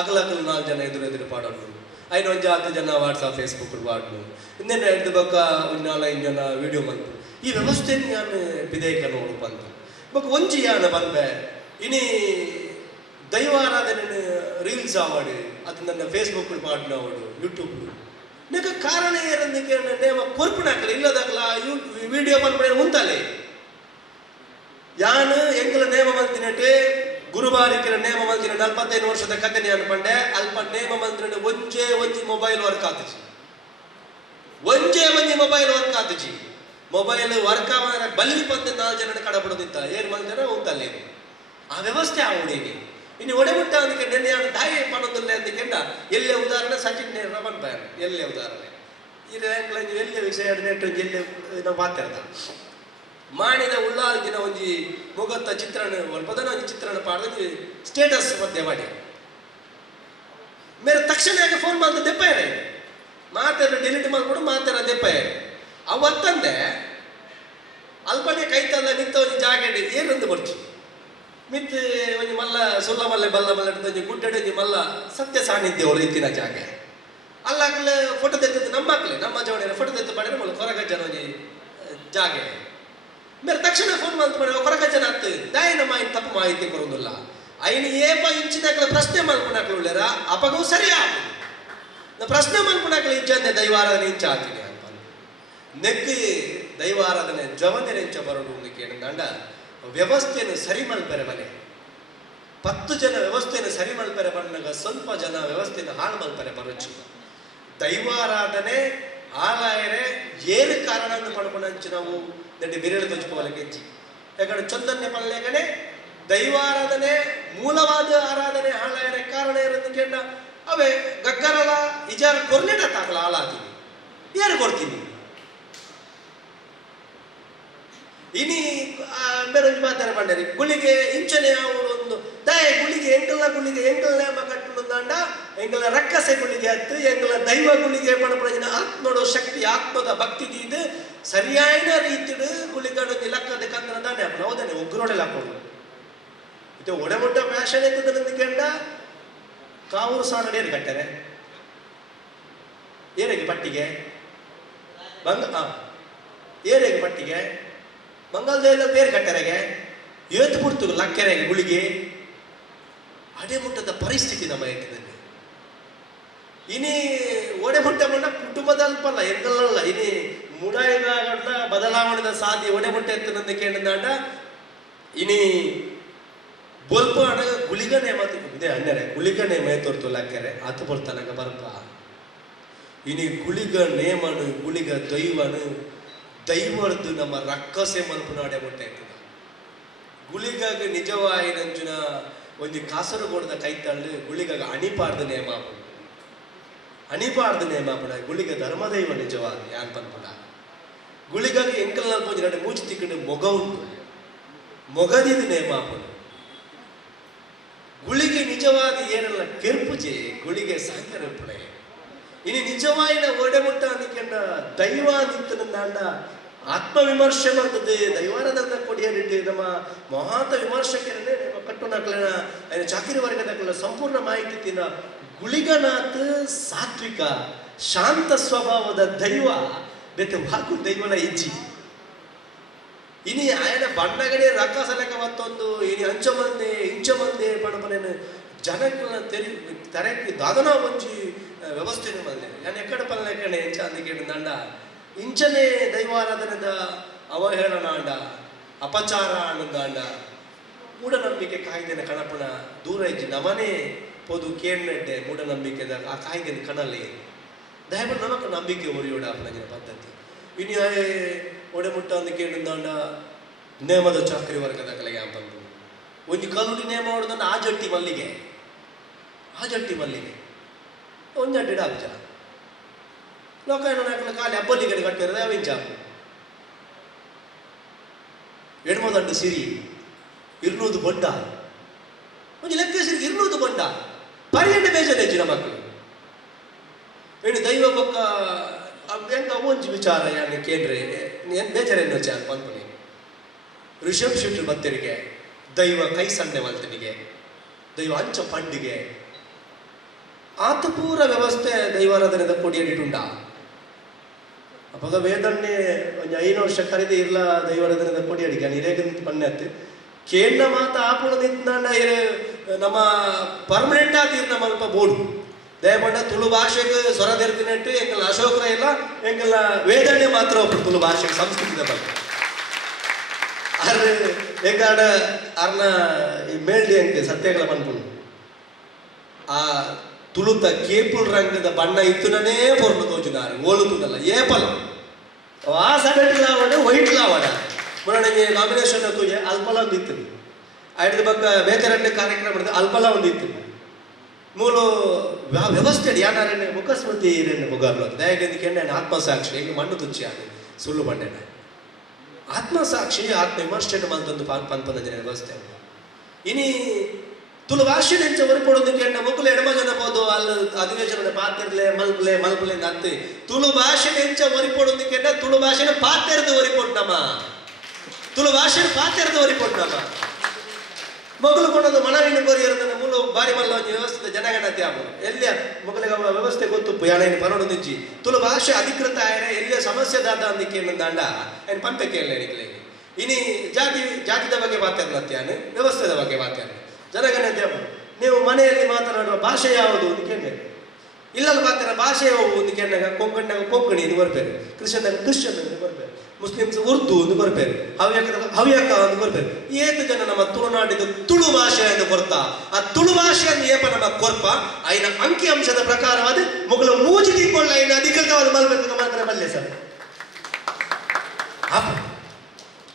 ಅಕಲಕ್ಕಲು 4 ಜನ ಎದುರು ಪಾಡೋದು ಐನು ಒಂಜಿ 10 ಜನ ವಾಟ್ಸಾಪ್ ಫೇಸ್ಬುಕ್ ಪಾಡ್ನು ಇನ್ನೇನು ಎಡ್ದು ಬೊಕ್ಕ ಒಂದು 4-5 ಜನ ವಿಡಿಯೋ ಮಲ್ಪು ಈ ವ್ಯವಸ್ಥೆ ನಾನು ಬಿದೇಕ ನೋಡು ಬಂತ ಬೊಕ್ಕ ಒಂಜಿ ಯಾನ ಬಂದೆ ಇನಿ ದೈವಾರಾಧನೆ ರೀಲ್ಸ್ ಆವಾಡು ಅದು ನನ್ನ ಫೇಸ್ಬುಕ್ ಪಾಡ್ನವಾಡು ಯೂಟ್ಯೂಬ್ ನಿಮಗೆ ಕಾರಣ ಏನಂದಕ್ಕೆ ನೇಮ ಕೊರ್ಪುನಾಕಲ ಇಲ್ಲದಾಗಲ ವಿಡಿಯೋ ಬಂದ್ಬಿಡ ಉಂತಲೆ ಯಾನು ಎಂಕಲ ನೇಮ ಬಂದಿನಟ್ಟೆ ಗುರುವಾರಿಕಿನ ನೇಮ ಮಂದಿರ 45 ವರ್ಷದ ಕಥೆನೆ ಅನ್ಪಂಡೆ ಅಲ್ಪ ನೇಮ ಮಂದಿರ ಒಂಜಿ ಮೊಬೈಲ್ ವರ್ಕ್ ಆತಜಿ ಮೊಬೈಲ್ ವರ್ಕ್ ಆತಜಿ ಮೊಬೈಲ್ ವರ್ಕ್ ಆಗ ಬಲ್ಲಿ ಬಂದ 4 ಜನ ಕಡಪಡೋದಿತ್ತ ಏನ್ ಮಂದಿರ ಉಂಟಲ್ಲಿ ಆ ವ್ಯವಸ್ಥೆ ಆವಡಿಗೆ ಇನ್ನು ಒಡೆಮುಟ್ಟ ಅದಕ್ಕೆ ನೆನ್ನೆ ದಾಯಿ ಪಣದಿಲ್ಲ ಅಂದಕ್ಕೆಂಡ ಎಲ್ಲೇ ಉದಾಹರಣೆ ಸಚಿನ್ ರಮನ್ ಬಯರ್ ಎಲ್ಲೇ ಉದಾಹರಣೆ ಎಲ್ಲೇ ವಿಷಯ ನೆಟ್ಟು ಎಲ್ಲೇ ನಾವು ಮಾತಾಡ್ದ ಮಾಡಿದ ಉಳ್ಳಾಲ್ ದಿನ ಒಂಜಿ ಮುಗತ್ತ ಚಿತ್ರಣ ಪದನ ಒಂಜಿ ಚಿತ್ರಣ ಪಾಡ್ದು ಸ್ಟೇಟಸ್ ಮಧ್ಯೆ ಮಾಡಿ ಮೇರೆ ತಕ್ಷಣ ಫೋನ್ ಮಾಡ್ದ ದೆಪ್ಪಾಯ ಮಾತಾಡ ಡಿಲೀಟ್ ಮಾಡ್ಬಿಡು ಮಾತಾಡ ದೆಪ್ಪಾಯ ಅವತ್ತಂದೆ ಅಲ್ಪನೆ ಕೈತಲ್ಲ ನಿಂತ ಒಂದು ಜಾಗ ಏನಂದು ಬರ್ಚಿ ಮಿತ್ ಒಂಜಿ ಮಲ್ಲ ಸುಲ್ಲ ಮಲ್ಲೆ ಬಲ್ಲ ಮಲ್ಲ ಒಂಜಿ ಗುಡ್ಡಡೆ ಒಂಜಿ ಮಲ್ಲ ಸತ್ಯ ಸಾನ್ನಿಧ್ಯ ಅವರು ಇತ್ತಿನ ಜಾಗ ಅಲ್ಲಾಗಲೇ ಫೋಟೋ ತೆತ್ತದ್ದು ನಮ್ಮ ಮಕ್ಕಳೇ ನಮ್ಮ ಜವಳಿ ಫೋಟೋ ತೆತ್ತು ಮಾಡಿದ್ರೆ ಮಲ್ಲ ಕೊರಗಜ್ಜನ ಒಂಜಿ ಜಾಗ ಮೇರೆ ತಕ್ಷಣ ಫೋನ್ ಮಾಡಿ ಹೊರಗಜ್ಜನ ಆಗ್ತದೆ ದಾಯಿ ನಮ್ಮ ತಪ್ಪು ಮಾಹಿತಿ ಕೊರೋದಿಲ್ಲ ಐನು ಏಪ ಇಂಚಿನಾಕಲ ಪ್ರಶ್ನೆ ಮಾಡ್ಕೊಂಡಾಕಲು ಉಳ್ಳಾರ ಅಪಗವು ಸರಿ ಆಗುದು ನಾ ಪ್ರಶ್ನೆ ಮಾಡ್ಕೊಂಡಾಕಲು ಇಂಚಂದೆ ದೈವಾರಾಧನೆ ಇಂಚ ಆಗ್ತೀನಿ ಅಂತ ನೆಕ್ಕಿ ದೈವಾರಾಧನೆ ಜವನೆ ಇಂಚ ಬರೋದು ಕೇಳಿದಂಡ ವ್ಯವಸ್ಥೆಯನ್ನು ಸರಿ ಮಲ್ಪರೆ ಮನೆ 10 ಜನ ವ್ಯವಸ್ಥೆಯನ್ನು ಸರಿ ಮಲ್ಪರೆ ಬಂದಾಗ ಸ್ವಲ್ಪ ಜನ ವ್ಯವಸ್ಥೆಯನ್ನು ಹಾಳು ಮಲ್ಪರೆ ಬರೋಚು ದೈವಾರಾಧನೆ ಹಾಲಾಯರೆ ಏನು ಕಾರಣವನ್ನು ಪಡ್ಕೊಂಡಂಚು ನಾವು ದಂಡಿ ಬಿರೇಳು ತೊಚ್ಕೋಲಕ್ಕೆ ಹೆಚ್ಚಿ ಯಾಕಂದ್ರೆ ಚೊಂದನ್ನೇ ಪಲ್ಲೆಗಡೆ ದೈವಾರಾಧನೆ ಮೂಲವಾದ ಆರಾಧನೆ ಹಾಳಾಯರೆ ಕಾರಣ ಇರೋದು ಕೇಳ ಅವೇ ಗಗ್ಗರಲ ಇಜಾರ ಕೊರ್ನೆಟ ತಾಕಲ ಹಾಳಾತೀನಿ ಯಾರು ಕೊಡ್ತೀನಿ ಇನಿ ಬೇರೆ ಮಾತಾಡ ಬಂಡರಿ ಗುಳಿಗೆ ಇಂಚನೆ ಅವರು ಒಂದು ದಯ ಗುಳಿಗೆ ಎಂಕಲ ನೇಮ ಕಟ್ಟುದಂಡ ಎಂಕಲ ರಕ್ಕಸೆ ಗುಳಿಗೆ ಹತ್ತು ಎಂಕಲ ದೈವ ಗುಳಿಗೆ ಪಡಪಡಿನ ಆತ್ಮಡೋ ಶಕ್ತಿ ಆತ್ಮದ ಭಕ್ತಿ ಇದು ಸರಿಯಾದ ರೀತಿಡು ಗುಳಿಗಡೊಂದು ಲೆಕ್ಕದ ಕಂದ್ರ ದಾನೆ ಹಾಕೋಣ ಹೌದಾನೆ ಒಗ್ಗರೋಡೆಲ್ಲ ಹಾಕೋಣ ಇದು ಒಡಮೊಟ್ಟ ಫ್ಯಾಷನ್ ಎತ್ತದ ಕೇಳ ಕಾವೂರು ಸಾಣಡಿ ಏನು ಕಟ್ಟಾರೆ ಏನಿಗೆ ಪಟ್ಟಿಗೆ ಏನಿಗೆ ಪಟ್ಟಿಗೆ ಮಂಗಲದೇವ ಬೇರೆ ಕಟ್ಟರೆಗೆ ಏತು ಬಿಡ್ತು ಲಕ್ಕೆರೆಗೆ ಗುಳಿಗೆ ಅಡೆಮುಟ್ಟದ ಪರಿಸ್ಥಿತಿ ನಮ್ಮ ಏಕದಲ್ಲಿ ಇನಿ ಒಡೆಮುಟ್ಟ ಮಣ್ಣ ಕುಟುಂಬದಲ್ಪಲ್ಲ ಎಂಗಲ್ಲ ಇನಿ ಮುಡಾಯಿಗಳ ಬದಲಾವಣೆದ ಸಾಧ್ಯ ಒಡೆಮುಟ್ಟ ಎತ್ತನಂದು ಕೇಳಿದಾಂಡ ಇನಿ ಬೊಲ್ಪ ಹಣ ಗುಳಿಗನೆ ಮಾತು ಇದೆ ಅನ್ನರೆ ಗುಳಿಗನೆ ಮೇ ತೋರ್ತು ಲಕ್ಕೆರೆ ಅತ್ತು ಬರ್ತಾನಾಗ ಬರ್ಪ ಇನಿ ಗುಳಿಗ ನೇಮನು ಗುಳಿಗ ದೈವನು ದೈವರ್ದು ನಮ್ಮ ರಕ್ಕಸೆ ಮಲ್ಪನಾಡೆ ಮುಟ್ಟೆ ಗುಳಿಗಾಗ ನಿಜವಾಗಿ ನಂಜುನ ಒಂದು ಕಾಸರಗೋಡದ ಕೈತಳ್ಳು ಗುಳಿಗಾಗ ಅಣಿಪಾರ್ದು ನೇಮಾಪುಣ ಗುಳಿಗ ಧರ್ಮದೈವ ನಿಜವಾದ ಯಾನ್ ಪನ್ಪುಣ ಗುಳಿಗಾಗ ಎಂಕಲ್ ನಲ್ಪೊಂದು ಎರಡು ಮೂಚಿ ತಿಕ್ಕಂಡು ಮೊಗ ಉಂಟು ಮೊಗದಿದು ನೇಮಾಪುಣ ಗುಳಿಗೆ ನಿಜವಾದ ಏನೆಲ್ಲ ಕೆರ್ಪುಜೆ ಗುಳಿಗೆ ಸಾಂಕರಪುಣೆ ಇನ್ನು ನಿಜವಾಯಿನ ಒಡೆಮುಟ್ಟ ಅಂದ್ಕೊಂಡ ದೈವ ನಿಂತನಂದಾಂಡ ಆತ್ಮವಿಮರ್ಶೆ ಮಾಡ್ತದೆ ದೈವಾರಾಧನೆ ಕೊಡಿಯಲಿಟ್ಟು ನಮ್ಮ ಮಹಾತ ವಿಮರ್ಶಕರನ್ನೇ ನಮ್ಮ ಕಟ್ಟುನಕ್ಲನ ಚಾಕಿರಿ ವರ್ಗದಕ್ಲ ಸಂಪೂರ್ಣ ಮಾಹಿತಿ ತಿನ್ನ ಗುಳಿಗನಾಥ್ ಸಾತ್ವಿಕ ಶಾಂತ ಸ್ವಭಾವದ ದೈವ ಬೇತೆ ವಾಕು ದೈವನ ಇಜ್ಜಿ ಇನಿ ಆಯನ ಬಣ್ಣಗಡೆ ರಕ್ಕಸಲಕ ಮತ್ತೊಂದು ಇನಿ ಇಂಚ ಮಂದೆ ಪಣಪನೇನು ಜನಕ್ಕನ್ನ ತೆರಕ್ಕೆ ದಾದನ ಒಂಜಿ ವ್ಯವಸ್ಥೆನೇ ಬಂದೆ ನಾನು ಎಕ್ಕಡ ಪಲ್ಲೆಕ್ಕಣೆ ಎಂಚ ಅಂದ ಕೇಳಿದಂಡ ಇಂಚನೆ ದೈವಾರಾಧನೆದ ಅವಹೇಳನ ಅಂಡ ಅಪಚಾರ ಅನ್ನದಾಂಡ ಮೂಢನಂಬಿಕೆ ಕಾಯ್ದೆನ ಕಣಪಣ ದೂರ ಇಜ್ಜಿ ನಮನೆ ಪೋದು ಕೇಳ್ನೆಡ್ಡೆ ಮೂಢನಂಬಿಕೆದ ಆ ಕಾಯ್ದೆನ ಕಣಲ್ಲಿ ದಯಮಾಡಿ ನಮಕ್ಕೆ ನಂಬಿಕೆ ಒರಿಯೋಡ ಅಪ್ಪನ ಪದ್ಧತಿ ಇನ್ನು ಒಡೆಮುಟ್ಟ ಅಂದ ಕೇಳಿದಂಡ ನೇಮದ ಚಾಕರಿ ವರ್ಗದ ಕಲೆಗೆ ಬಂದು ಒಂದು ಕಲ್ಲುಡಿ ನೇಮ ಹೊಡೆದಂಡ ಆ ಜಟ್ಟಿ ಮಲ್ಲಿಗೆ ಒಂಜಡ್ಡ ಅಬ್ಜ ಲೋಕಾಯಣ ಕಾಲಿ ಹಬ್ಬಲಿಗಡೆ ಕಟ್ಟಿರೋದು ಅವಿಂಚ ಎಡ್ಮೋದಂಡು ಸಿರಿ 200 ಬೊಂಡ ಒಂದು ಲೆಕ್ಕ ಸಿರಿ 200 ಬೊಂಡ ಪರಿಗಣೆ ಬೇಜಾರು ಹೆಚ್ಚಿನ ಮಕ್ಕಳು ಏನು ದೈವ ಪಕ್ಕ ಎಂತ ಒಂಜಿ ವಿಚಾರ ಯಾನೆ ಕೇಂದ್ರೆ ಏನು ಬೇಜಾರೇನು ವಿಚಾರ ಬಂದ್ಬಿಡಿ ರಿಷಬ್ ಶೆಟ್ಟಿ ಭಕ್ತರಿಗೆ ದೈವ ಕೈ ಸಂಡೆ ಮಲ್ತನಿಗೆ ದೈವ ಅಂಚ ಪಂಡಿಗೆ ಆತ ಪೂರ ವ್ಯವಸ್ಥೆ ದೈವಾರಾಧನೆದ ಕೊಡಿಯಡಿಟುಂಡ ಅವಾಗ ವೇದಣ್ಣೆ ಒಂದು 5 ವರ್ಷ ಕರೆದು ಇರ್ಲ ದೈವಾರಾಧನೆದ ಕೊಡಿಯಡಿಗೆ ನೀರೇಗಂತ ಪಣ್ಣತ್ತು ಕೇಂದ್ರ ಮಾತ ಆಪುಣ ನಿಂತಾಂಡ ನಮ್ಮ ಪರ್ಮನೆಂಟ್ ಆತೀರ್ ನಮ್ಮ ಅಲ್ಪ ಬೋರ್ಡು ದಯಪಂಡ ತುಳು ಭಾಷೆಗೆ ಸ್ವರದಿರ್ತಿನಟ್ಟು ಎಂಗಲ್ಲ ಅಶೋಕರ ಇಲ್ಲ ಎಂಗಲ್ಲ ವೇದಣ್ಣೆ ಮಾತ್ರ ಒಬ್ಬರು ತುಳು ಭಾಷೆಗೆ ಸಂಸ್ಕೃತದ ಬಗ್ಗೆ ಆದ್ರೆ ಏಕಾಡ ಅರ್ನ ಮೇಲ್ಡಿ ಅಂಕೆ ಸತ್ಯಗಳ ಬಂದ್ಕೊಂಡು ಆ ತುಳುತ ಕೇಪುಲ್ ರಂಗದ ಬಣ್ಣ ಇತ್ತುನೇ ಪೊರ್ಲು ತೋಜುನಾರು ಓಲುತ್ತುಂಡಲ್ಲ ಏಪಲ ಆ ಸಗಟ್ ಲಾವಣ ವೈಟ್ ಲಾವಣ ನನಗೆ ನಾಮಿನೇಷನ್ ತೂಜೆ ಅಲ್ಪಲ ಒಂದು ಇತ್ತು ಐದು ಬಕ್ಕ ಬೇಕರಡ್ಡೆ ಕಾರ್ಯಕ್ರಮ ಮಾಡಿದ್ರೆ ಅಲ್ಪಲ ಒಂದು ಇತ್ತು ಮೂಲು ವ್ಯವಸ್ಥೆ ಯಾನಾರೇ ಮುಖಸ್ಮೃತಿ ಇರೇನು ಮುಗಾರ್ಲು ದಯಗೆಂದು ಕೆಣ್ಣೆ ಆತ್ಮಸಾಕ್ಷಿ ಹೆಂಗೆ ಮಣ್ಣು ತುಚ್ಚಿ ಆಗ ಸುಳ್ಳು ಬಂಡೆನ ಆತ್ಮಸಾಕ್ಷಿ ಆತ್ಮ ವಿಮರ್ಶೆ ಮಲ್ತೊಂದು ಪಂಪನ ಜನ ವ್ಯವಸ್ಥೆ ಇನಿ ತುಳು ಭಾಷೆ ನೆಂಚ ಹೊರಪಡೋದಕ್ಕೆ ಎಣ್ಣ ಮುಕ್ಕಲು ಎಡಮ ಜನ ಬೋದು ಅಲ್ಲಿ ಅಧಿವೇಶನದ ಪಾತಿರ್ಲೆ ಮಲ್ಪಲೆ ಅತ್ತೆ ತುಳು ಭಾಷೆ ನೆಂಚ ಹೊರಪಡೋದಕ್ಕೆ ತುಳು ಭಾಷೆನ ಪಾತೆರ್ದು ಹೊರಪೊಟ್ಟಮ್ಮ ತುಳು ಭಾಷೆನ ಪಾತೆರ್ದು ಹೊರಪೊಟ್ಟಮ್ಮ ಮಗಳು ಕೊಂಡದು ಮನವಿನ ಕೋರಿ ಇರೋದನ್ನ ಮೂಲ ಬಾರಿ ಮಲ್ಲ ಒಂದು ವ್ಯವಸ್ಥೆ ಜನಗಣತಿ ಆಗ್ಬೋದು ಎಲ್ಲಿಯ ಮಗಳಿಗೆ ಅವಳ ವ್ಯವಸ್ಥೆ ಗೊತ್ತು ಯಾನೇನು ಪರೋಡು ನಿಂಚಿ ತುಳು ಭಾಷೆ ಅಧಿಕೃತ ಆಯ್ರೆ ಎಲ್ಲಿಯ ಸಮಸ್ಯೆ ದಾದ ಅಂದಿಕ್ಕೆ ದಂಡ ಏನು ಪಂಪಕ್ಕೆ ಎಲ್ಲ ಎಣಿಕಲಿಗೆ ಇನಿ ಜಾತಿದ ಬಗ್ಗೆ ಮಾತಾಡ್ಲತ್ಯಾನು ವ್ಯವಸ್ಥೆದ ಬಗ್ಗೆ ಮಾತಾಡ ಜನಗಣತಿ ಆಗ್ಬೋದು ನೀವು ಮನೆಯಲ್ಲಿ ಮಾತನಾಡುವ ಭಾಷೆ ಯಾವುದು ಅಂತ ಕೇಳಬೇಕು ಇಲ್ಲಲ್ಲಿ ಮಾತಾಡ ಭಾಷೆ ಯಾವುದು ಅಂತ ಕೇಳಿದಾಗ ಕೊಂಕಣಿನಾಗ ಕೊಂಕಣಿ ಎಂದು ಬರ್ಬೇಕು ಕ್ರಿಶ್ಚಿಯನ್ದಾಗ ಕ್ರಿಶ್ಚಿಯನ್ ಎಂದು ಬರ್ಬೇಕು ಮುಸ್ಲಿಮ್ಸ್ ಉರ್ದು ಎಂದು ಬರ್ಬೇಕು ಹವ್ಯಕ ಎಂದು ಬರ್ಬೇಕು ಏತು ಜನ ನಮ್ಮ ತುಳುನಾಡಿದ ತುಳು ಭಾಷೆ ಎಂದು ಕೊರ್ತಾ ಆ ತುಳು ಭಾಷೆಯನ್ನು ಏಪ ನಮ್ಮ ಕೊರ್ಪ ಐನ ಅಂಕಿ ಅಂಶದ ಪ್ರಕಾರವಾದ ಮುಗಲು ಮೂಜಿ ತಿಳ್ಕೊಳ್ಳ ಐನ ಅಧಿಕೃತವಾದ ಮಲ್ಬೇಕು ಮಾತ್ರ ಬಲ್ಲೆ ಸರ್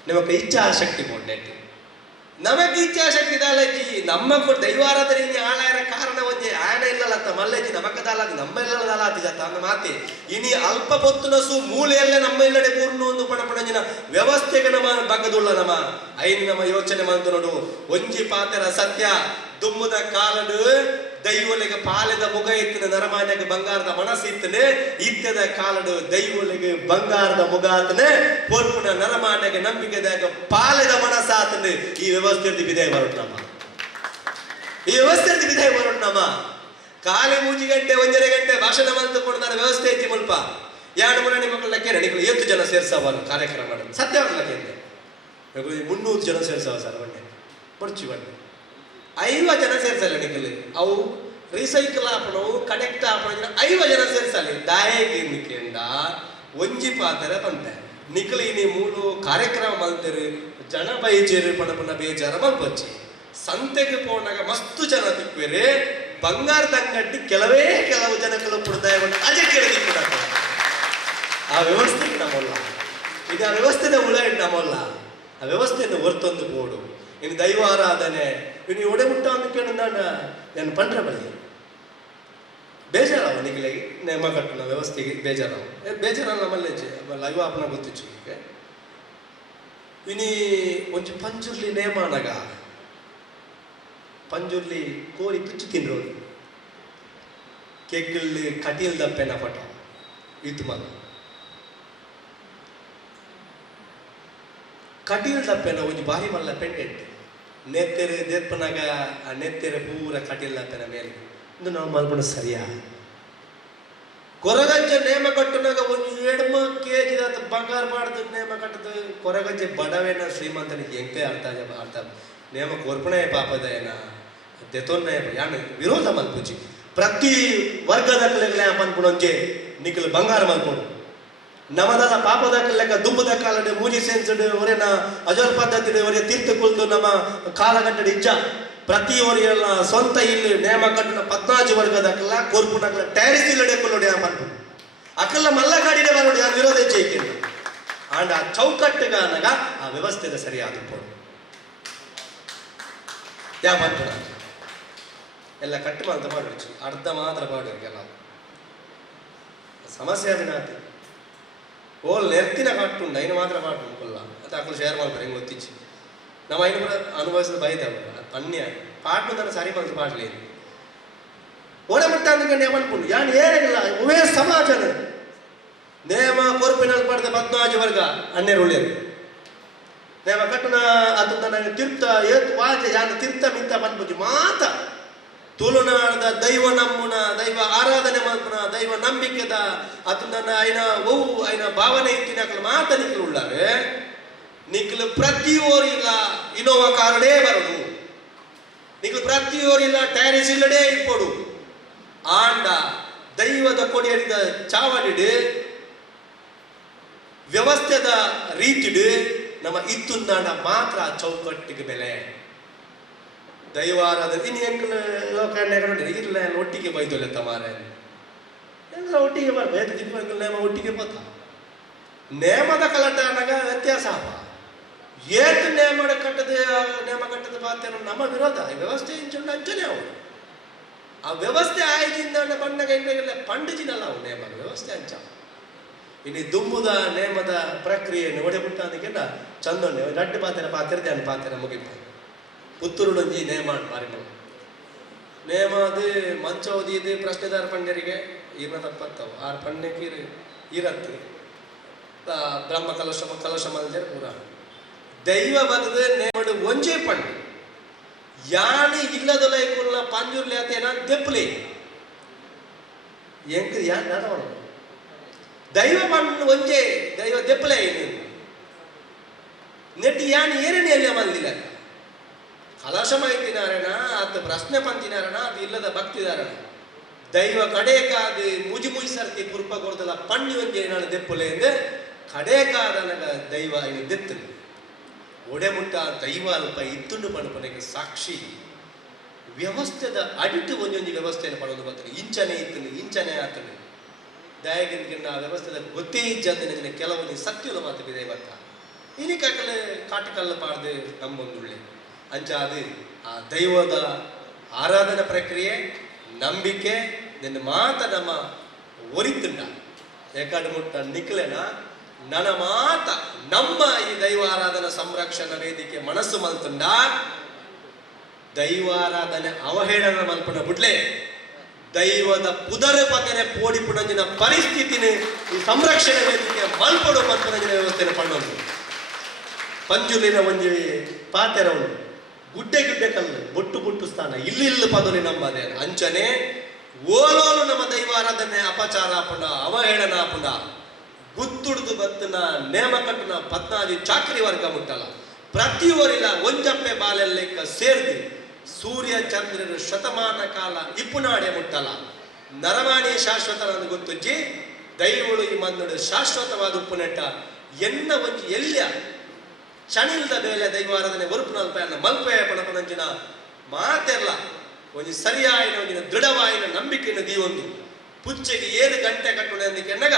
ನಿಮಗೆ ಇಚ್ಛಾಶಕ್ತಿ ಕೊಡ್ನೆಟ್ಟು ನಮಗೆ ಇಚ್ಛಾಶಕ್ತಿ ದಾಲಜಿ ನಮ್ಮ ದೈವಾರಾಧನೆ ಆಳಾಯರ ಕಾರಣ ಒಂದೇ ಆಯನ ಇಲ್ಲಲತ್ತ ಮಲ್ಲಜಿ ನಮಕದಾಲಾದಿ ನಮ್ಮೆಲ್ಲ ದಾಲಾತಿ ಜತ ಅಂದ ಮಾತೆ ಇನಿ ಅಲ್ಪ ಪೊತ್ತುನಸು ಮೂಲೆಯಲ್ಲೇ ನಮ್ಮ ಇಲ್ಲಡೆ ಪೂರ್ಣ ಒಂದು ಪಣಪಣಜಿನ ವ್ಯವಸ್ಥೆಗೆ ನಮ್ಮ ಬಗ್ಗದುಳ್ಳ ನಮ್ಮ ಐನ್ ನಮ್ಮ ಯೋಚನೆ ಮಂತು ನೋಡು ಒಂಜಿ ಪಾತೆರ ಸತ್ಯ ದುಮ್ಮದ ಕಾಲಡು ದೈವಲಿಗೆ ಪಾಲೆದ ಮುಗ ಇತ್ತಿನ ನರಮಾನ್ಯಗೆ ಬಂಗಾರದ ಮನಸ್ಸಿತ್ತನೆ ಇತ್ತದ ಕಾಲಡು ದೈವಲಿಗೆ ಬಂಗಾರದ ಮುಗ ಆತನೆ ಪೊರ್ಪುನ ನರಮಾನ್ಯಗೆ ನಂಬಿಕೆದಾಗ ಪಾಲೆದ ಮನಸ್ಸಾತನೆ ಈ ವ್ಯವಸ್ಥೆ ವಿಧೇಯ ಬರೋಣ ಈ ವ್ಯವಸ್ಥೆ ವಿಧೇಯ ಬರೋಣ ಕಾಲಿ 3 ಗಂಟೆ 1.5 ಗಂಟೆ ಭಾಷಣ ಮಂತುಕೊಂಡು ವ್ಯವಸ್ಥೆ ಐತಿ ಮುಲ್ಪ 2-3 ಮಕ್ಕಳ ಲೆಕ್ಕ ನಡಿಗಳು 8 ಜನ ಸೇರ್ಸವ ಕಾರ್ಯಕ್ರಮ ಮಾಡಿ ಸತ್ಯವಾದ ಲೆಕ್ಕ 300 ಜನ ಸೇರ್ಸವ ಸರ್ ಬಂಡೆ ಪಡ್ಚಿ ಬಂಡೆ 5 ಜನ ಸೇರ್ಸಲ್ಲ ನಿಖಲಿ ಅವು ರೀಸೈಕಲ್ ಆಪಣವು ಕನೆಕ್ಟ್ ಆಪಣ 5 ಜನ ಸೇರ್ಸಲ್ಲ ದಾಯಗಿರ್ನಿಕೆಂಡ ಒಂಜಿ ಪಾತ್ರ ಬಂತ ನಿಖಲಿ ನೀ ಮೂಲು ಕಾರ್ಯಕ್ರಮ ಮಲ್ತರು ಜನ ಬೈಜೇರು ಪಣಪನ ಬೇಜಾರ ಮಲ್ಪಚ್ಚಿ ಸಂತೆಗೆ ಪೋನಾಗ ಮಸ್ತು ಜನ ತಿಕ್ವೇರೆ ಬಂಗಾರದ ಅಂಗಡಿ ಕೆಲವು ಜನಗಳು ಪುಡ್ದಾಯ ಅಜೆ ಕೇಳಿದ ಆ ವ್ಯವಸ್ಥೆಗೆ ನಮ್ಮಲ್ಲ ಇದು ಆ ವ್ಯವಸ್ಥೆದ ಉಳ ನಮ್ಮಲ್ಲ ಆ ವ್ಯವಸ್ಥೆಯನ್ನು ಹೊರ್ತೊಂದು ಬೋಡು ಇನ್ನು ದೈವ ಆರಾಧನೆ ಇನ್ನು ಒಡೆ ಮುಟ್ಟ ಅಂತ ಕೇಳಿದಾಂಡ ನಾನು ಪಂಡ್ರ ಬಲ್ಲಿ ಬೇಜಾರವ ನಿಖಿಲೆ ನೇಮ ಕಟ್ಟಣ ವ್ಯವಸ್ಥೆಗೆ ಬೇಜಾರಲ್ಲ ನಮ್ಮಲ್ಲೇ ಲೈವ ಆಪನ ಗೊತ್ತಿಚ್ಚು ಈಗ ಇನಿ ಒಂಚು ಪಂಜುರ್ಲಿ ನೇಮಾನಗ ಪಂಜುರ್ಲಿ ಕೋರಿ ತುಚ್ಚು ತಿನ್ರೋದು ಕೆಗ್ಗಲ್ಲಿ ಕಟಿಲ್ ದಪ್ಪೆನ ಪಟ ಇತ್ತು ಮಗ ಕಟೀಲ್ ದಪ್ಪೆನ ಒಂದು ಬಾರಿ ಮಲ್ಲ ಪೆಂಡೆಂಟ್ ನೆತ್ತೆರೆ ದೇಪ್ಪನಾಗ ಆ ನೆತ್ತೆರೆ ಪೂರ ಕಟೀಲ್ ದಪ್ಪೆನ ಮೇಲೆ ಇದು ನಾವು ಮಲ್ಕೊಂಡು ಸರಿಯಾ ಕೊರಗಜ್ಜೆ ನೇಮ ಕಟ್ಟುನಾಗ ಒಂದು 2 kg ಬಂಗಾರ ಮಾಡ್ದು ನೇಮ ಕಟ್ಟದು ಕೊರಗಜ್ಜೆ ಬಡವೇನ ಶ್ರೀಮಂತನಿಗೆ ಎಂಕೆ ಅರ್ಥ ನೇಮ ಕೊರ್ಪಣೆ ಪಾಪದ ಏನ ದೆತೊನ್ನ ಯಾಣ ವಿರೋಧ ಮಲ್ಪುಜಿ ಪ್ರತಿ ವರ್ಗದ ಕಲೆಗಳೇ ಅನ್ಕೊಂಡಂಗೆ ನಿಖಲ್ ಬಂಗಾರ ಮಲ್ಕೊಂಡು ನಮ್ಮದಲ್ಲ ಪಾಪದ ಲೆಕ್ಕ ದುಂಬದ ಕಾಲಡೆ ಮೂಜಿ ಸೆನ್ಸಡ್ ಒರೆನ ಅಜಲ್ ಪದ್ಧತಿ ಒರೆ ತೀರ್ಥ ಕುಲ್ದು ನಮ್ಮ ಕಾಲಘಟ್ಟದ ಇಜ್ಜ ಪ್ರತಿ ಒರೆಯಲ್ಲ ಸ್ವಂತ ಇಲ್ಲಿ ನೇಮ ಕಟ್ಟಿನ 14 ವರ್ಗದಕ್ಕಲ್ಲ ಕೋರ್ಪುನಕ್ಕಲ್ಲ ಟ್ಯಾರಿಸ್ ಇಲ್ಲಡೆ ಕೊಲ್ಲೋಡಿ ಅನ್ಕೊಂಡು ಅಕ್ಕಲ್ಲ ಮಲ್ಲ ಗಾಡಿನೇ ಬರೋಡಿ ಆ ವಿರೋಧ ಚೈಕೆ ಆಂಡ ಆ ಚೌಕಟ್ಟುಗಾನಗ ಆ ವ್ಯವಸ್ಥೆದ ಸರಿಯಾದ ಪೋಡು ಯಾ ಮಾಡ್ತಾರ ಎಲ್ಲ ಕಟ್ಟು ಮಾತ್ರ ಮಾಡಬೇಕು ಅರ್ಧ ಮಾತ್ರ ಪಾಡೋರಿಗೆಲ್ಲ ಸಮಸ್ಯೆ ವಿನಾತಿ ಓಲ್ ನೆರ್ತಿನ ಕಟ್ಟುಂಡು ಐನು ಮಾತ್ರ ಪಾಡು ಕೊಲ್ಲ ಅದು ಅಕ್ಕಲು ಶೇರ್ ಮಾಡ್ತಾರೆ ಹೆಂಗೆ ಗೊತ್ತಿಚ್ಚಿ ನಾವು ಐನು ಕೂಡ ಅನುಭವಿಸಿದ ಬೈತಾವ ಅನ್ಯ ಪಾಟು ತರ ಸರಿ ಬಂದು ಪಾಡ್ಲಿ ಓಡೆ ಮುಟ್ಟ ಅಂದ್ಕೊಂಡು ಅನ್ಕೊಂಡು ಯಾನ್ ಏನಿಲ್ಲ ಉವೇ ಸಮಾಜನ ನೇಮ ಕೊರ್ಪಿನಲ್ಲಿ ಪಡೆದ 14 ವರ್ಗ ಅನ್ಯರು ಉಳ್ಳಿಯರು ನೇಮ ಕಟ್ಟುನ ಅದನ್ನ ತೀರ್ಥ ಏತ್ ವಾಚ ಯಾನ ತೀರ್ಥ ಮಿಂತ ಬಂದ್ಬಿಟ್ಟು ಮಾತ ತುಳುನಾಡದ ದೈವ ನಮ್ಮುನ ದೈವ ಆರಾಧನೆ ಮಲ್ಪನ ದೈವ ನಂಬಿಕೆದ ಅದನ್ನ ಐನ ಓವು ಐನ ಭಾವನೆ ಇತ್ತಿನಕಲು ಮಾತ ನಿಖಲು ಉಳ್ಳಾರೆ ನಿಖಲು ಪ್ರತಿ ಓರಿಲ್ಲ ಇನೋವಾ ಕಾರಡೇ ಬರೋದು ನಿಖಲು ಪ್ರತಿ ಓರಿಲ್ಲ ಟ್ಯಾರಿಸ್ ಇಲ್ಲಡೇ ಇಪ್ಪಡು ಆಂಡ ದೈವದ ಕೊಡಿಯಡಿದ ಚಾವಡಿಡು ವ್ಯವಸ್ಥೆದ ರೀತಿಡು ನಮ್ಮ ಇತ್ತುಂದಾಂಡ ಮಾತ್ರ ಚೌಕಟ್ಟಿಗೆ ಬೆಲೆ ದೈವಾರಾಧ ಇನ್ನು ಎಂಕಲ್ ಲೋಕಣ್ಣ ಇಲ್ಲ ಒಟ್ಟಿಗೆ ಬೈದೊಲೆ ತಮಾರೆ ಎಲ್ಲ ಒಟ್ಟಿಗೆ ಬರ್ಬೇಕು ದಿಕ್ಕ ನೇಮ ಒಟ್ಟಿಗೆ ಬತ್ತ ನೇಮದ ಕಲಟ ಅನ್ನಗ ವ್ಯತ್ಯಾಸ ಏತ್ ನೇಮ ಕಟ್ಟದ ಬಾತೇನೋ ನಮ್ಮ ವಿರೋಧ ವ್ಯವಸ್ಥೆ ಇಂಚುಂಡ ಅಂಚನೆ ಅವು ಆ ವ್ಯವಸ್ಥೆ ಆಯ್ದಿಂದ ಬಣ್ಣಗ ಹೆಂಗೆಲ್ಲ ಪಂಡಿಜಿನಲ್ಲ ಅವು ನೇಮ ವ್ಯವಸ್ಥೆ ಅಂಚ ಇನ್ನು ದುಂಬುದ ನೇಮದ ಪ್ರಕ್ರಿಯೆಯನ್ನು ಒಡೆಬಿಟ್ಟ ಅದಕ್ಕೆಲ್ಲ ಚಂದೊಂಡೆ ರಡ್ಡು ಪಾತ್ರೆ ಮುಗಿಪ ಪುತ್ತೂರುಡೊಂಜಿ ನೇಮ ಬಾರಿ ನೇಮ ಅದು ಮಂಚ ಓದಿದ್ದು ಪ್ರಶ್ನೆದಾರ ಪಂಡ್ಯರಿಗೆ ಇರ್ನ ತಪ್ಪತ್ತವು ಆರು ಪಂಡ್ಯಕ್ಕೆ ಇರತ್ತು ಬ್ರಹ್ಮ ಕಲಶ ಮಲ್ಜರ್ ಪೂರ ದೈವ ಬದದ ನೇಮಡು ಒಂಜೇ ಪಂಡು ಯಾನಿ ಇಲ್ಲದೊಲ ಕುಲ್ಲ ಪಾಂಜೂರ್ಲಿ ಆತೇನ ದೆಪ್ಪಲಿ ಎಂಕ್ ಯಾನ್ ನಡವಣ ದೈವ ಪಂಡು ಒಂಜೇ ದೈವ ದೆಪ್ಪಲೆ ನೆಟ್ಟಿ ಯಾನ್ ಏರಣಿಯಲ್ಲಿ ಮಲ್ದಿಲ್ಲ ಕಲಶ ಮೈತಿನಾರಣ ಅದು ಪ್ರಶ್ನೆ ಪಂತಿನಾರಣ ಅದು ಇಲ್ಲದ ಭಕ್ತಿದಾರಣ ದೈವ ಕಡೇಕಾದು ಮುಜಿ ಸರ್ತಿ ಪುರ್ಪ ಕೊಡ್ದಲ್ಲ ಪಣ್ಣಿ ಒಂಜೆ ನಾನು ದೆಪ್ಪಲೆ ಅಂದ್ರೆ ಕಡೇಕಾದ ನನಗ ದೈವ ಇನ್ನು ದೆತ್ತನು ಒಡೆಮುಟ್ಟ ದೈವ ಅಲ್ಪ ಇತ್ತುಂಡು ಪಣಪನೆಗೆ ಸಾಕ್ಷಿ ವ್ಯವಸ್ಥೆದ ಅಡಿಟ್ಟು ಒಂದೊಂದು ವ್ಯವಸ್ಥೆಯನ್ನು ಪಡೋದು ಬರ್ತಾನೆ ಇಂಚನೆ ಆತನು ದಯಗಿಂದ ಆ ವ್ಯವಸ್ಥೆದ ಗೊತ್ತೇ ಇಜ್ಜಂದ ಕೆಲವೊಂದು ಸತ್ಯದ ಮಾತು ಬಿದೆ ಬರ್ತ ಇನಿಕಾಕಲೆ ಕಾಟಕಲ್ಲ ಪಾಡ್ದು ನಂಬೊಂದುಳ್ಳೆ ಅಂಚ ಅದು ಆ ದೈವದ ಆರಾಧನಾ ಪ್ರಕ್ರಿಯೆ ನಂಬಿಕೆ ನಿನ್ನ ಮಾತ ನಮ್ಮ ಒರಿತುಂಡ ಯಾಕಂಡು ಮುಟ್ಟ ನಿಕ್ಲೆನ ನನ್ನ ಮಾತ ನಮ್ಮ ಈ ದೈವಾರಾಧನಾ ಸಂರಕ್ಷಣಾ ವೇದಿಕೆ ಮನಸ್ಸು ಮಲ್ತುಂಡ ದೈವಾರಾಧನೆ ಅವಹೇಳನ ಮಲ್ಪನ ಬಿಡ್ಲೆ ದೈವದ ಪುದರ ಪಕ್ಕನೆ ಪೋಡಿ ಪುಣಂಜಿನ ಪರಿಸ್ಥಿತಿನ ಈ ಸಂರಕ್ಷಣಾ ವೇದಿಕೆ ಮಲ್ಪಡು ಮಲ್ಪನಂಜಿನ ವ್ಯವಸ್ಥೆನ ಪಣ್ಣೊಂದು ಪಂಜುಲಿನ ಒಂಜಿ ಪಾತೆರ ಉಂಟು ಗುಡ್ಡೆ ಕಲ್ಲು ಬೊಟ್ಟು ಸ್ಥಾನ ಇಲ್ಲಿ ಪದಲಿ ನಮ್ಮದೇ ಅಂಚನೆ ಓಲೋಲು ನಮ್ಮ ದೈವಾರಾಧನೆ ಅಪಚಾರ ಆಪುಂಡ ಅವಹೇಳನ ಆಪುಂಡ ಗುತ್ತುಡ್ದು ಬತ್ತನ ನೇಮ ಕಟ್ಟುನ ಪತ್ನಾದಿ ಚಾಕರಿ ವರ್ಗ ಮುಟ್ಟಲ್ಲ ಪ್ರತಿಯೊರಿಲ್ಲ ಒಂಜಪ್ಪೆ ಬಾಲೆಲ್ಲೆಕ್ಕ ಸೇರ್ದು ಸೂರ್ಯ ಚಂದ್ರರು ಶತಮಾನ ಕಾಲ ಇಪ್ಪುನಾಡೆ ಮುಟ್ಟಲ್ಲ ನರವಾಣಿ ಶಾಶ್ವತ ಗೊತ್ತುಜ್ಜಿ ದೈವಗಳು ಈ ಮಂದುಡು ಶಾಶ್ವತವಾದ ಉಪ್ಪುನೆಟ್ಟ ಎನ್ನ ಒಂಜಿ ಎಲ್ಯ ಶನಿಲ್ದ ಬೇಲೆ ದೈವಾರಾಧನೆ ಒರುಪುನಲ್ಪಯನ್ನ ಮಲ್ಪಯ ಪಣಪನಂಚಿನ ಮಾತೆರ್ಲ ಒಂಜಿ ಸರಿಯಾಯಿನ ಒಂಜಿನ ದೃಢವಾಯಿನ ನಂಬಿಕೆಯನ್ನು ದೀವೊಂದು ಪುಚ್ಚೆಗೆ ಏನು ಗಂಟೆ ಕಟ್ಟುಣ ಎಂದಿಕೆನ್ನಗ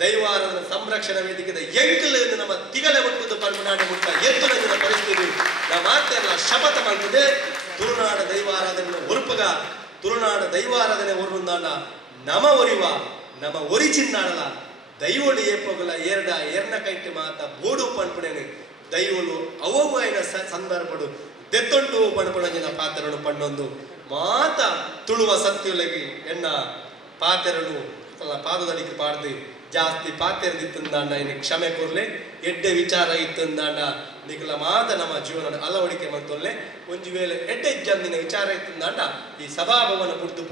ದೈವಾರಾಧನ ಸಂರಕ್ಷಣಾ ವೇದಿಕೆದ ಎಂಕಲ್ ನಮ್ಮ ತಿಗಲೆ ಒಟ್ಟುದು ಪರ್ಮನಾಡಿ ಮುಟ್ಟ ಎತ್ತುನ ಪರಿಸ್ಥಿತಿ ನಾ ಮಾತೆರ್ಲ ಶಪಥ ಮಾಡ್ತದೆ ತುಳುನಾಡ ದೈವಾರಾಧನೆ ಒರುಪಗ ತುಳುನಾಡ ದೈವಾರಾಧನೆ ಒರುಂದಾಂಡ ನಮ ಒರಿವ ನಮ ಒರಿಚಿನ್ನಾಡಲ ದೈವೋಡು ಏಪೋಗಲ ಎರ್ನ ಕೈಟ್ ಮಾತ ಬೋಡು ಪಣ್ಪುಣೆನು ದೈವಲು ಅವು ಐನ ಸಂದರ್ಭಡು ದೆತ್ತೊಂಡು ಪಣಪಣಂಜಿನ ಪಾತ್ರನು ಪಣ್ಣೊಂದು ಮಾತ ತುಳುವ ಸತ್ಯುಲಗಿ ಎನ್ನ ಪಾತೆರನು ಪಾದದಡಿಗೆ ಪಾಡ್ದು ಜಾಸ್ತಿ ಪಾತೆರದಿತ್ತಂದಾಂಡ ಇನ್ನು ಕ್ಷಮೆ ಕೊರ್ಲೆ ಎಡ್ಡೆ ವಿಚಾರ ಇತ್ತಂದಾಂಡ ನಿಖಲ ಮಾತ ನಮ್ಮ ಜೀವನ ಅಳವಡಿಕೆ ಮಾಡ್ತೊಲ್ಲೆ ಒಂಜಿ ವೇಳೆ ಎಡ್ಡೆ ಜಂದಿನ ವಿಚಾರ ಇತ್ತಂದಾಂಡ ಈ ಸಭಾಭವನ ಬುಡ್ದು